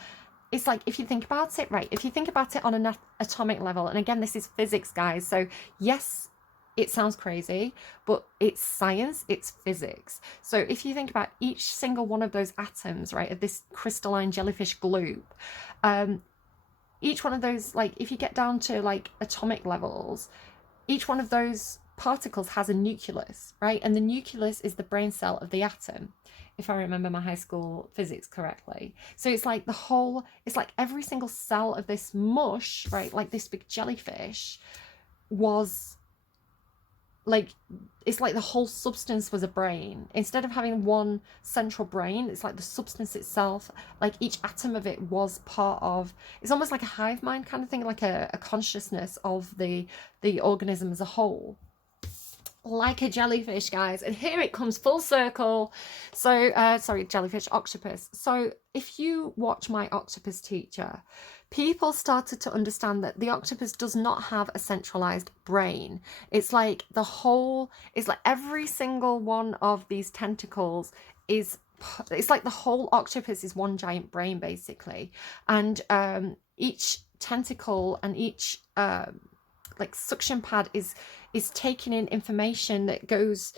it's like, if you think about it, right, if you think about it on an atomic level, and again, this is physics, guys, so yes, it sounds crazy, but it's science, it's physics. So if you think about each single one of those atoms, right, of this crystalline jellyfish gloop, each one of those, like, if you get down to like atomic levels, each one of those particles has a nucleus, right? And the nucleus is the brain cell of the atom, if I remember my high school physics correctly. So it's like the whole, it's like every single cell of this mush, right, like this big jellyfish, was like, it's like the whole substance was a brain. Instead of having one central brain, it's like the substance itself, like each atom of it was part of, it's almost like a hive mind kind of thing, like a consciousness of the organism as a whole, like a jellyfish, guys. And here it comes full circle. So sorry, jellyfish, octopus. So if you watch My Octopus Teacher, people started to understand that the octopus does not have a centralized brain. It's like the whole, it's like every single one of these tentacles is, it's like the whole octopus is one giant brain, basically. And each tentacle and each like suction pad is taking in information that goes,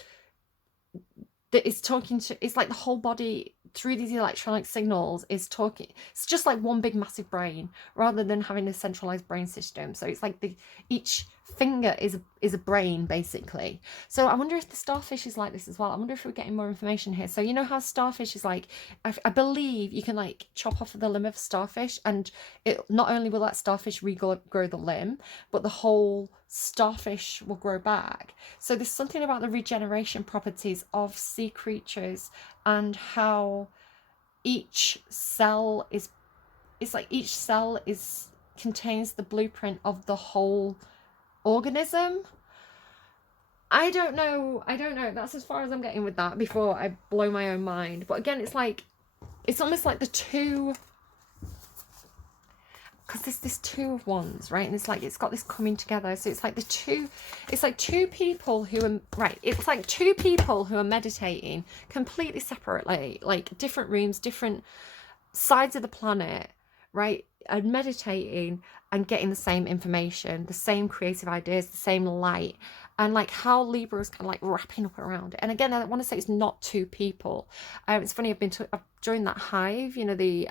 that is talking to, it's like the whole body through these electronic signals is talking. It's just like one big massive brain rather than having a centralized brain system. So it's like each finger is a brain, basically. So I wonder if the starfish is like this as well. I wonder if we're getting more information here. So you know how starfish is like, I believe you can like chop off the limb of starfish, and it not only will that starfish regrow the limb, but the whole starfish will grow back. So there's something about the regeneration properties of sea creatures and how each cell is, it's like each cell is contains the blueprint of the whole organism. I don't know. That's as far as I'm getting with that before I blow my own mind. But again, it's like, it's almost like the two, because there's this two of wands, right? And it's like, it's got this coming together. So it's like the two, it's like two people who are, right, it's like two people who are meditating completely separately, like different rooms, different sides of the planet, right? And meditating and getting the same information, the same creative ideas, the same light. And like how Libra is kind of like wrapping up around it. And again, I want to say it's not two people. It's funny, I've joined that Hive, you know, the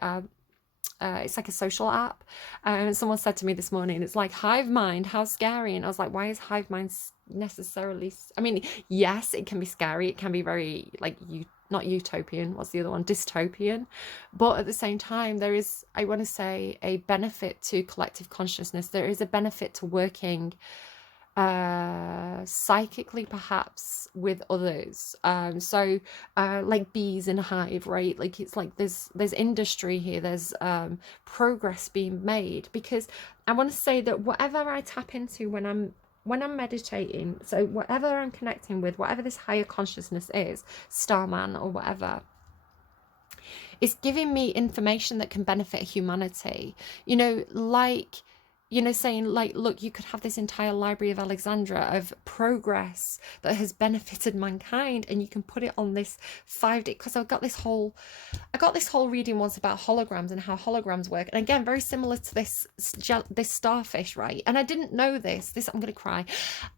it's like a social app, and someone said to me this morning, it's like hive mind, how scary. And I was like, why is hive mind necessarily, I mean, yes, it can be scary, it can be very like, not utopian, what's the other one, dystopian, but at the same time there is, I want to say, a benefit to collective consciousness. There is a benefit to working psychically perhaps with others, so like bees in a hive, right? Like it's like there's industry here, there's progress being made, because I want to say that whatever I tap into when I'm meditating, so whatever I'm connecting with, whatever this higher consciousness is, Starman or whatever, it's giving me information that can benefit humanity, you know, like, you know, saying like, look, you could have this entire Library of Alexandria of progress that has benefited mankind, and you can put it on this 5D, because I got this whole reading once about holograms and how holograms work, and again, very similar to this starfish, right? And I didn't know this, I'm gonna cry.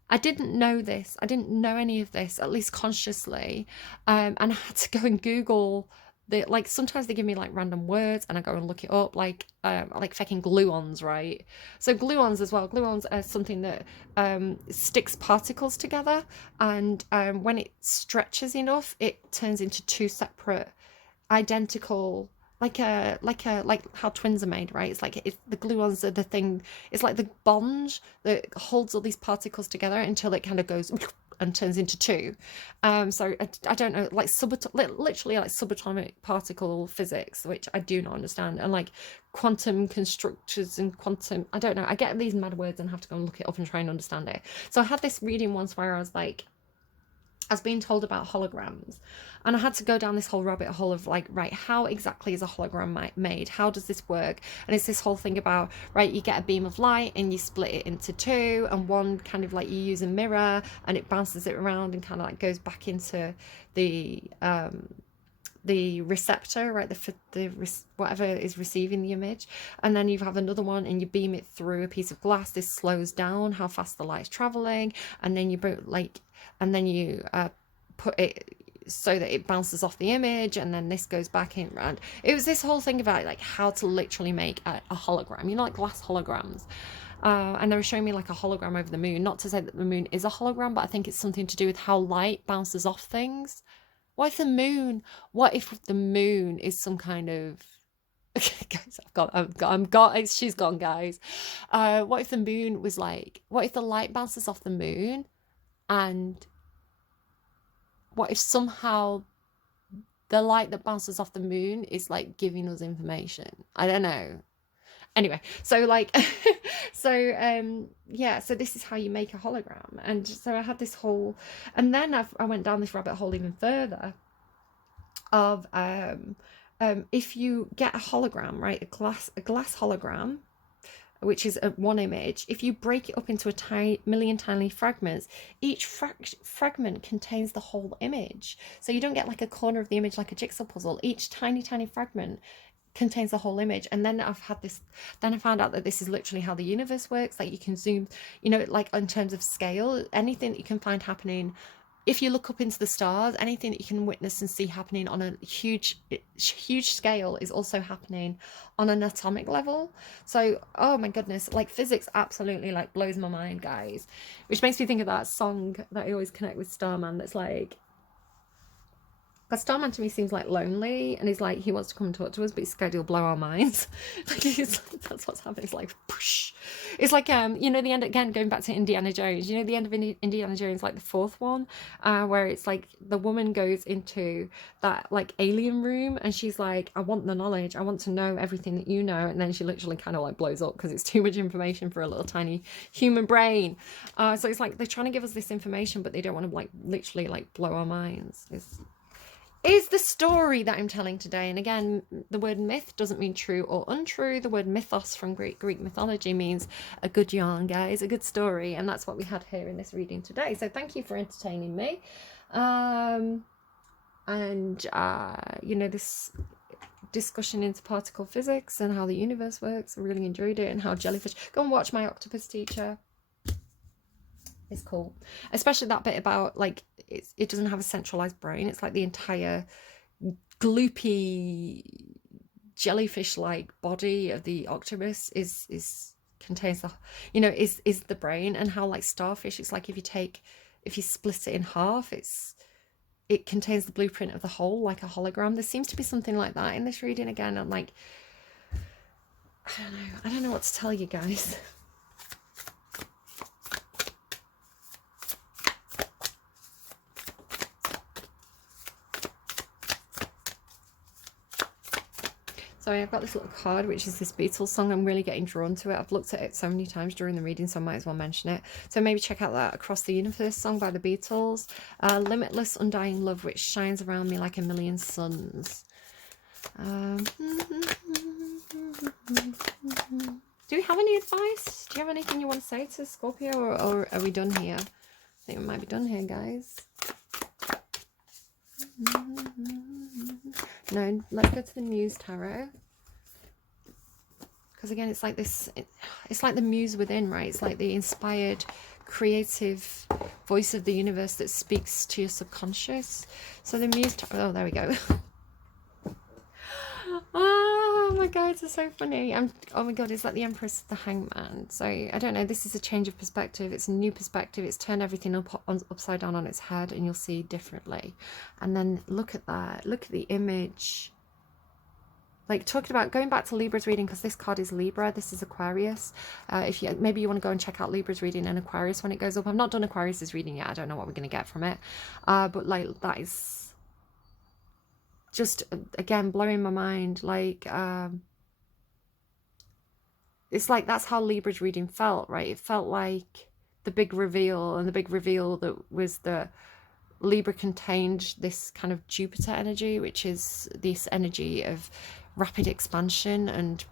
I didn't know this, I didn't know any of this, at least consciously, and I had to go and Google like sometimes they give me like random words and I go and look it up, like fucking gluons, right? So gluons as well. Gluons are something that sticks particles together, and when it stretches enough, it turns into two separate, identical, like how twins are made, right? It's like the gluons are the thing. It's like the bond that holds all these particles together until it kind of goes and turns into two. So I don't know, like literally like subatomic particle physics, which I do not understand, and like quantum constructors and quantum, I don't know, I get these mad words and have to go and look it up and try and understand it. So I had this reading once where I was like, I was being told about holograms, and I had to go down this whole rabbit hole of like, right, how exactly is a hologram made? How does this work? And it's this whole thing about, right, you get a beam of light and you split it into two, and one kind of like you use a mirror and it bounces it around and kind of like goes back into the receptor, right, whatever is receiving the image, and then you have another one and you beam it through a piece of glass. This slows down how fast the light's traveling, and then you put it so that it bounces off the image, and then this goes back in around. It was this whole thing about like how to literally make a hologram, you know, like glass holograms. And they were showing me like a hologram over the moon. Not to say that the moon is a hologram, but I think it's something to do with how light bounces off things. What if the moon is some kind of guys, she's gone, guys. What if the moon was like, what if the light bounces off the moon, and what if somehow the light that bounces off the moon is like giving us information? I don't know. Anyway, so like so this is how you make a hologram. And so I had this whole, and then I went down this rabbit hole even further of if you get a hologram, right, a glass hologram, which is one image, if you break it up into a million tiny fragments, each fragment contains the whole image. So you don't get like a corner of the image like a jigsaw puzzle. Each tiny fragment contains the whole image. And then I found out that this is literally how the universe works. Like you can zoom, you know, like in terms of scale, anything that you can find happening, if you look up into the stars, anything that you can witness and see happening on a huge scale is also happening on an atomic level. So, oh my goodness, like physics absolutely like blows my mind, guys. Which makes me think of that song that I always connect with Starman, that's like, because Starman to me seems like lonely, and he's like, he wants to come and talk to us, but he's scared he'll blow our minds. Like that's what's happening. It's like, push. It's like, you know, the end, again, going back to Indiana Jones, you know, the end of Indiana Jones, like the fourth one, where it's like the woman goes into that like alien room, and she's like, I want the knowledge, I want to know everything that you know, and then she literally kind of like blows up because it's too much information for a little tiny human brain. So it's like they're trying to give us this information, but they don't want to like literally like blow our minds. Is the story that I'm telling today. And again, the word myth doesn't mean true or untrue. The word mythos from Greek mythology means a good yarn, guys, a good story. And that's what we had here in this reading today. So thank you for entertaining me. You know, this discussion into particle physics and how the universe works. I really enjoyed it. And how jellyfish. Go and watch My Octopus Teacher. It's cool, especially that bit about like it doesn't have a centralized brain. It's like the entire gloopy jellyfish like body of the octopus is contains the, you know, is the brain. And how like starfish, it's like if you split it in half, it contains the blueprint of the whole, like a hologram. There seems to be something like that in this reading again. I'm like, I don't know what to tell you guys. Sorry, I've got this little card, which is this Beatles song. I'm really getting drawn to it. I've looked at it so many times during the reading, so I might as well mention it. So maybe check out that Across the Universe song by the Beatles. Limitless, undying love, which shines around me like a million suns. Do we have any advice? Do you have anything you want to say to Scorpio, or are we done here? I think we might be done here, guys. No, let's go to the Muse Tarot. Because again, it's like this, it's like the muse within, right? It's like the inspired, creative voice of the universe that speaks to your subconscious. So the Muse Tarot, oh, there we go. Oh my god, it's so funny. Oh my god, is that the Empress, the Hangman? So I don't know, this is a change of perspective. It's a new perspective. It's turned everything upside down on its head, and you'll see differently. And then look at that, look at the image. Like talking about going back to Libra's reading, because this card is Libra, this is Aquarius. If you maybe you want to go and check out Libra's reading and Aquarius when it goes up. I've not done Aquarius's reading yet. I don't know what we're going to get from it, but like that is just again blowing my mind. Like it's like that's how Libra's reading felt, right? It felt like the big reveal, and the big reveal that was the Libra contained this kind of Jupiter energy, which is this energy of rapid expansion, and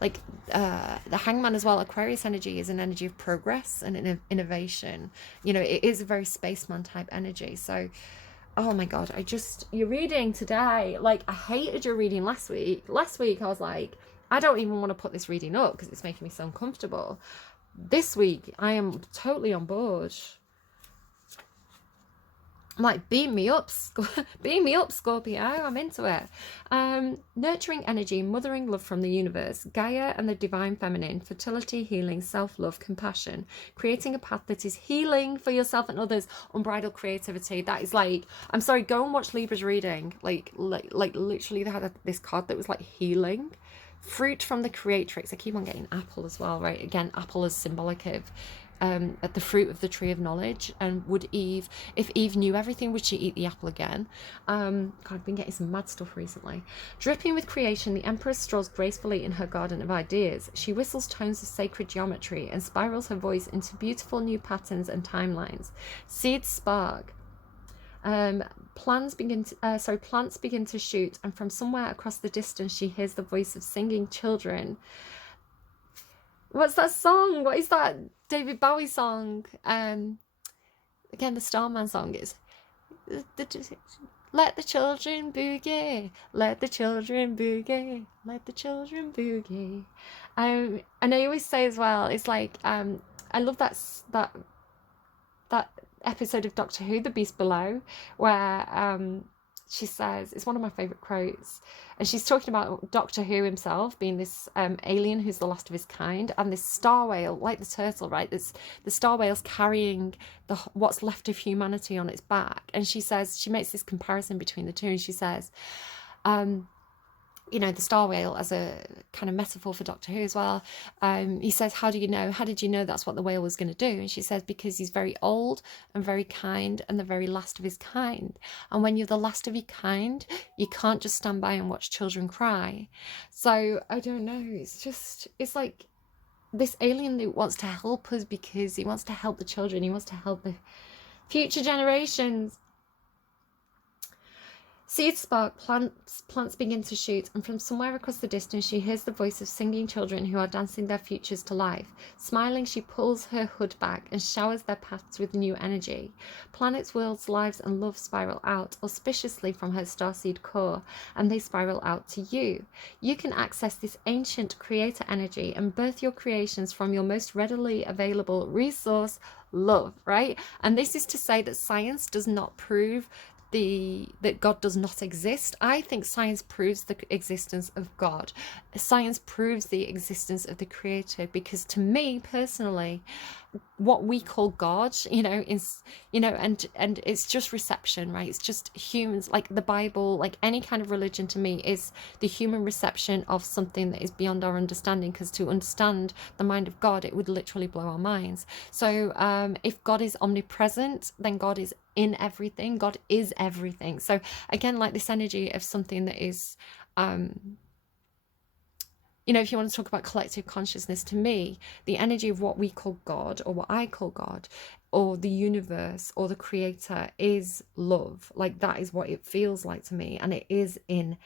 like the Hangman as well. Aquarius energy is an energy of progress and innovation. You know, it is a very spaceman type energy. So oh my god, you're reading today, like I hated your reading last week. Last week I was like, I don't even want to put this reading up because it's making me so uncomfortable. This week I am totally on board. I'm like, beam me up, beam me up, Scorpio. I'm into it. Nurturing energy, mothering love from the universe, Gaia and the divine feminine, fertility, healing, self-love, compassion, creating a path that is healing for yourself and others, unbridled creativity. That is like, I'm sorry, go and watch Libra's reading. Like literally they had this card that was like healing. Fruit from the creatrix. I keep on getting apple as well, right? Again, apple is symbolic of at the fruit of the tree of knowledge. And would Eve, if Eve knew everything, would she eat the apple again? God, I've been getting some mad stuff recently. Dripping with creation, the Empress strolls gracefully in her garden of ideas. She whistles tones of sacred geometry and spirals her voice into beautiful new patterns and timelines. Seeds spark. Plants begin to shoot, and from somewhere across the distance she hears the voice of singing children. What's that song? What is that David Bowie song? Again, the Starman song is let the children boogie, let the children boogie, let the children boogie. And I always say as well, it's like I love that episode of Doctor Who, The Beast Below, where she says, it's one of my favourite quotes, and she's talking about Doctor Who himself being this alien who's the last of his kind, and this star whale, like the turtle, right? The star whale's carrying what's left of humanity on its back. And she says, she makes this comparison between the two, and she says, you know, the star whale as a kind of metaphor for Doctor Who as well. He says, how did you know that's what the whale was going to do? And she says, because he's very old and very kind and the very last of his kind. And when you're the last of your kind, you can't just stand by and watch children cry. So I don't know, it's like this alien that wants to help us because he wants to help the children, he wants to help the future generations. Seeds spark, plants begin to shoot, and from somewhere across the distance she hears the voice of singing children who are dancing their futures to life. Smiling, she pulls her hood back and showers their paths with new energy. Planets, worlds, lives and love spiral out auspiciously from her starseed core, and they spiral out to you. You can access this ancient creator energy and birth your creations from your most readily available resource, love, right? And this is to say that science does not prove that God does not exist. I think science proves the existence of God. Science proves the existence of the Creator, because to me personally, what we call God, is, and it's just reception, right? It's just humans, like the Bible, like any kind of religion to me is the human reception of something that is beyond our understanding, because to understand the mind of God, it would literally blow our minds. So if God is omnipresent, then God is in everything. God is everything. So again, like this energy of something that is if you want to talk about collective consciousness, to me, the energy of what we call God, or what I call God, or the universe, or the creator, is love. Like, that is what it feels like to me. And it is in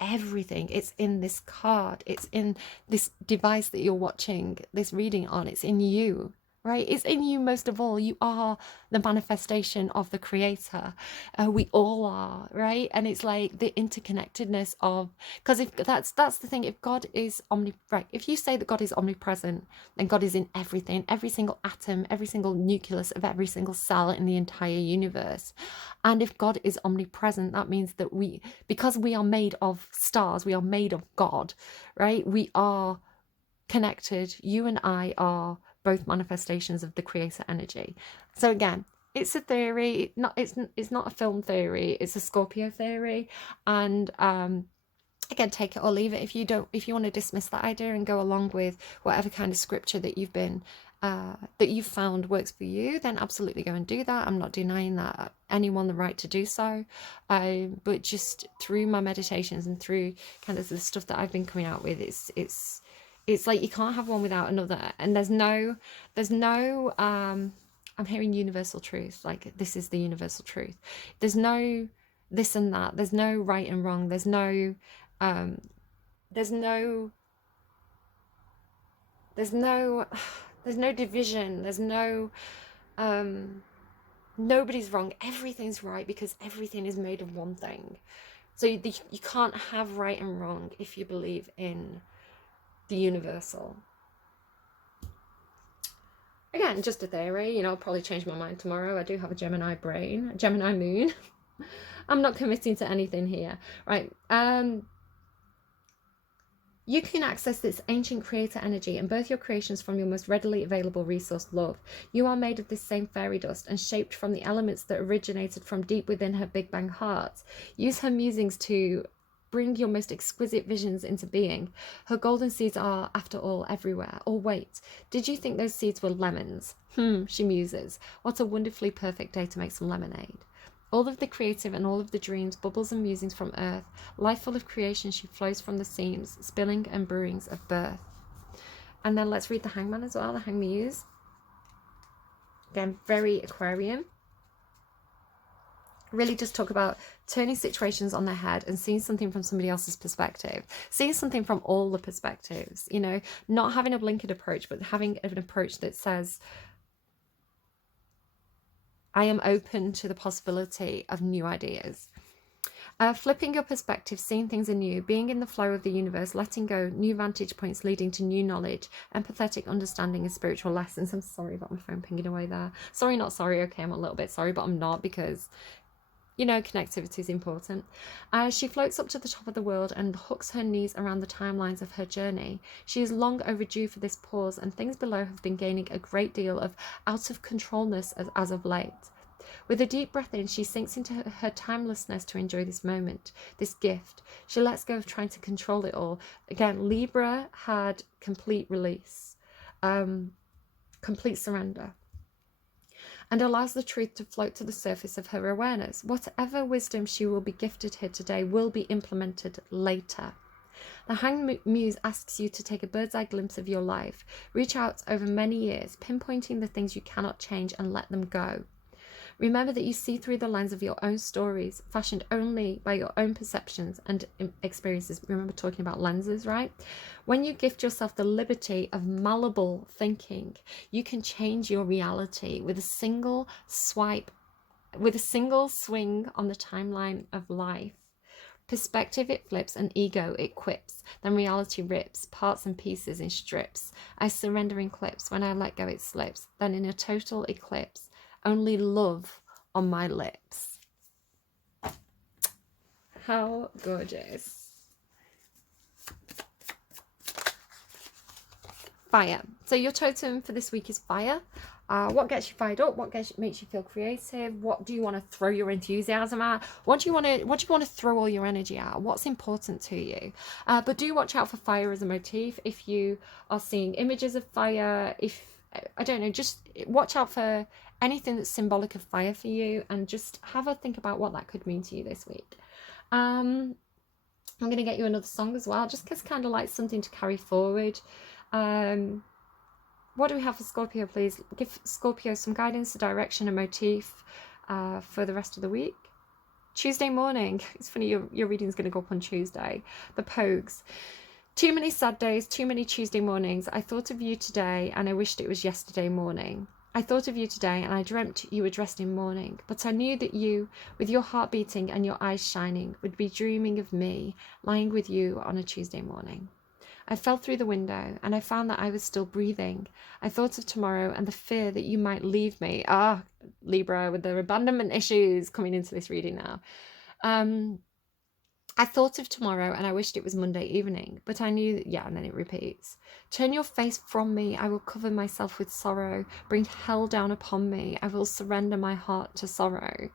everything. It's in this card. It's in this device that you're watching this reading on. It's in you. Right? It's in you most of all. You are the manifestation of the creator. We all are, right? And it's like the interconnectedness of, because if that's the thing, if God is if you say that God is omnipresent, then God is in everything, every single atom, every single nucleus of every single cell in the entire universe. And if God is omnipresent, that means that because we are made of stars, we are made of God, right? We are connected. You and I are both manifestations of the creator energy. So again, it's a theory. It's not a film theory. It's a Scorpio theory. And again, take it or leave it. If you want to dismiss that idea and go along with whatever kind of scripture that you've found works for you, then absolutely go and do that. I'm not denying that anyone the right to do so. But just through my meditations and through kind of the stuff that I've been coming out with, it's like you can't have one without another. And there's no I'm hearing universal truth. Like, this is the universal truth. There's no this and that. There's no right and wrong. There's no there's no there's no there's no division. There's no nobody's wrong. Everything's right, because everything is made of one thing. So you can't have right and wrong if you believe in the universal. Again, just a theory, you know, I'll probably change my mind tomorrow. I do have a Gemini brain, a Gemini moon. I'm not committing to anything here. Right. You can access this ancient creator energy and birth your creations from your most readily available resource, love. You are made of this same fairy dust and shaped from the elements that originated from deep within her Big Bang heart. Use her musings to bring your most exquisite visions into being. Her golden seeds are, after all, everywhere. Or wait, did you think those seeds were lemons? She muses. What a wonderfully perfect day to make some lemonade. All of the creative and all of the dreams, bubbles and musings from earth, life full of creation, she flows from the seams, spilling and brewings of birth. And then let's read the Hangman as well, the Hanged Muse. Again, very Aquarian. Really just talk about turning situations on their head and seeing something from somebody else's perspective, seeing something from all the perspectives, you know, not having a blinkered approach, but having an approach that says, I am open to the possibility of new ideas. Flipping your perspective, seeing things anew, being in the flow of the universe, letting go, new vantage points leading to new knowledge, empathetic understanding and spiritual lessons. I'm sorry about my phone pinging away there. Sorry, not sorry. Okay, I'm a little bit sorry, but I'm not, because, you know, connectivity is important. She floats up to the top of the world and hooks her knees around the timelines of her journey. She is long overdue for this pause, and things below have been gaining a great deal of out-of-controlness as of late. With a deep breath in, she sinks into her timelessness to enjoy this moment, this gift. She lets go of trying to control it all. Again, Libra had complete release, complete surrender, and allows the truth to float to the surface of her awareness. Whatever wisdom she will be gifted here today will be implemented later. The Hanged Muse asks you to take a bird's eye glimpse of your life. Reach out over many years, pinpointing the things you cannot change and let them go. Remember that you see through the lens of your own stories, fashioned only by your own perceptions and experiences. Remember talking about lenses, right? When you gift yourself the liberty of malleable thinking, you can change your reality with a single swipe, with a single swing on the timeline of life. Perspective, it flips, and ego, it quips. Then reality rips, parts and pieces in strips. I surrender in clips. When I let go, it slips. Then in a total eclipse, only love on my lips. How gorgeous. Fire. So your totem for this week is fire. What gets you fired up? What makes you feel creative? What do you want to throw your enthusiasm at? What do you want to throw all your energy at? What's important to you? But do watch out for fire as a motif. If you are seeing images of fire, I don't know, just watch out for anything that's symbolic of fire for you, and just have a think about what that could mean to you this week. I'm going to get you another song as well, just because kind of like something to carry forward. What do we have for Scorpio, please? Give Scorpio some guidance, a direction, a motif for the rest of the week. Tuesday morning. It's funny, your reading's going to go up on Tuesday. The Pogues. Too many sad days, too many Tuesday mornings. I thought of you today and I wished it was yesterday morning. I thought of you today and I dreamt you were dressed in mourning. But I knew that you, with your heart beating and your eyes shining, would be dreaming of me, lying with you on a Tuesday morning. I fell through the window and I found that I was still breathing. I thought of tomorrow and the fear that you might leave me. Libra with their abandonment issues coming into this reading now. I thought of tomorrow and I wished it was Monday evening, but I knew that, and then it repeats. Turn your face from me, I will cover myself with sorrow. Bring hell down upon me, I will surrender my heart to sorrow.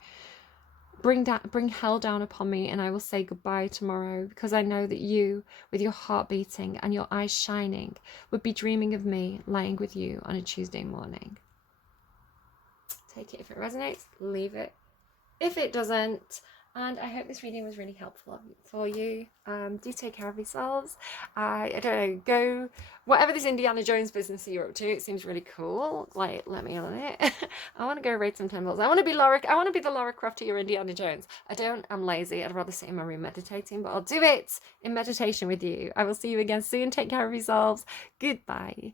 Bring hell down upon me and I will say goodbye tomorrow, because I know that you, with your heart beating and your eyes shining, would be dreaming of me lying with you on a Tuesday morning. Take it if it resonates, leave it if it doesn't. And I hope this reading was really helpful for you. Do take care of yourselves. I don't know, go whatever this Indiana Jones business you're up to. It seems really cool. Like, let me on it. I want to go raid some temples. I want to be the Lara Croft to your Indiana Jones. I'm lazy. I'd rather sit in my room meditating, but I'll do it in meditation with you. I will see you again soon. Take care of yourselves. Goodbye.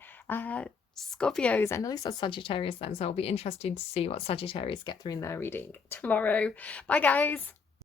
Scorpios, and at least that's Sagittarius then, so it'll be interesting to see what Sagittarius get through in their reading tomorrow. Bye, guys.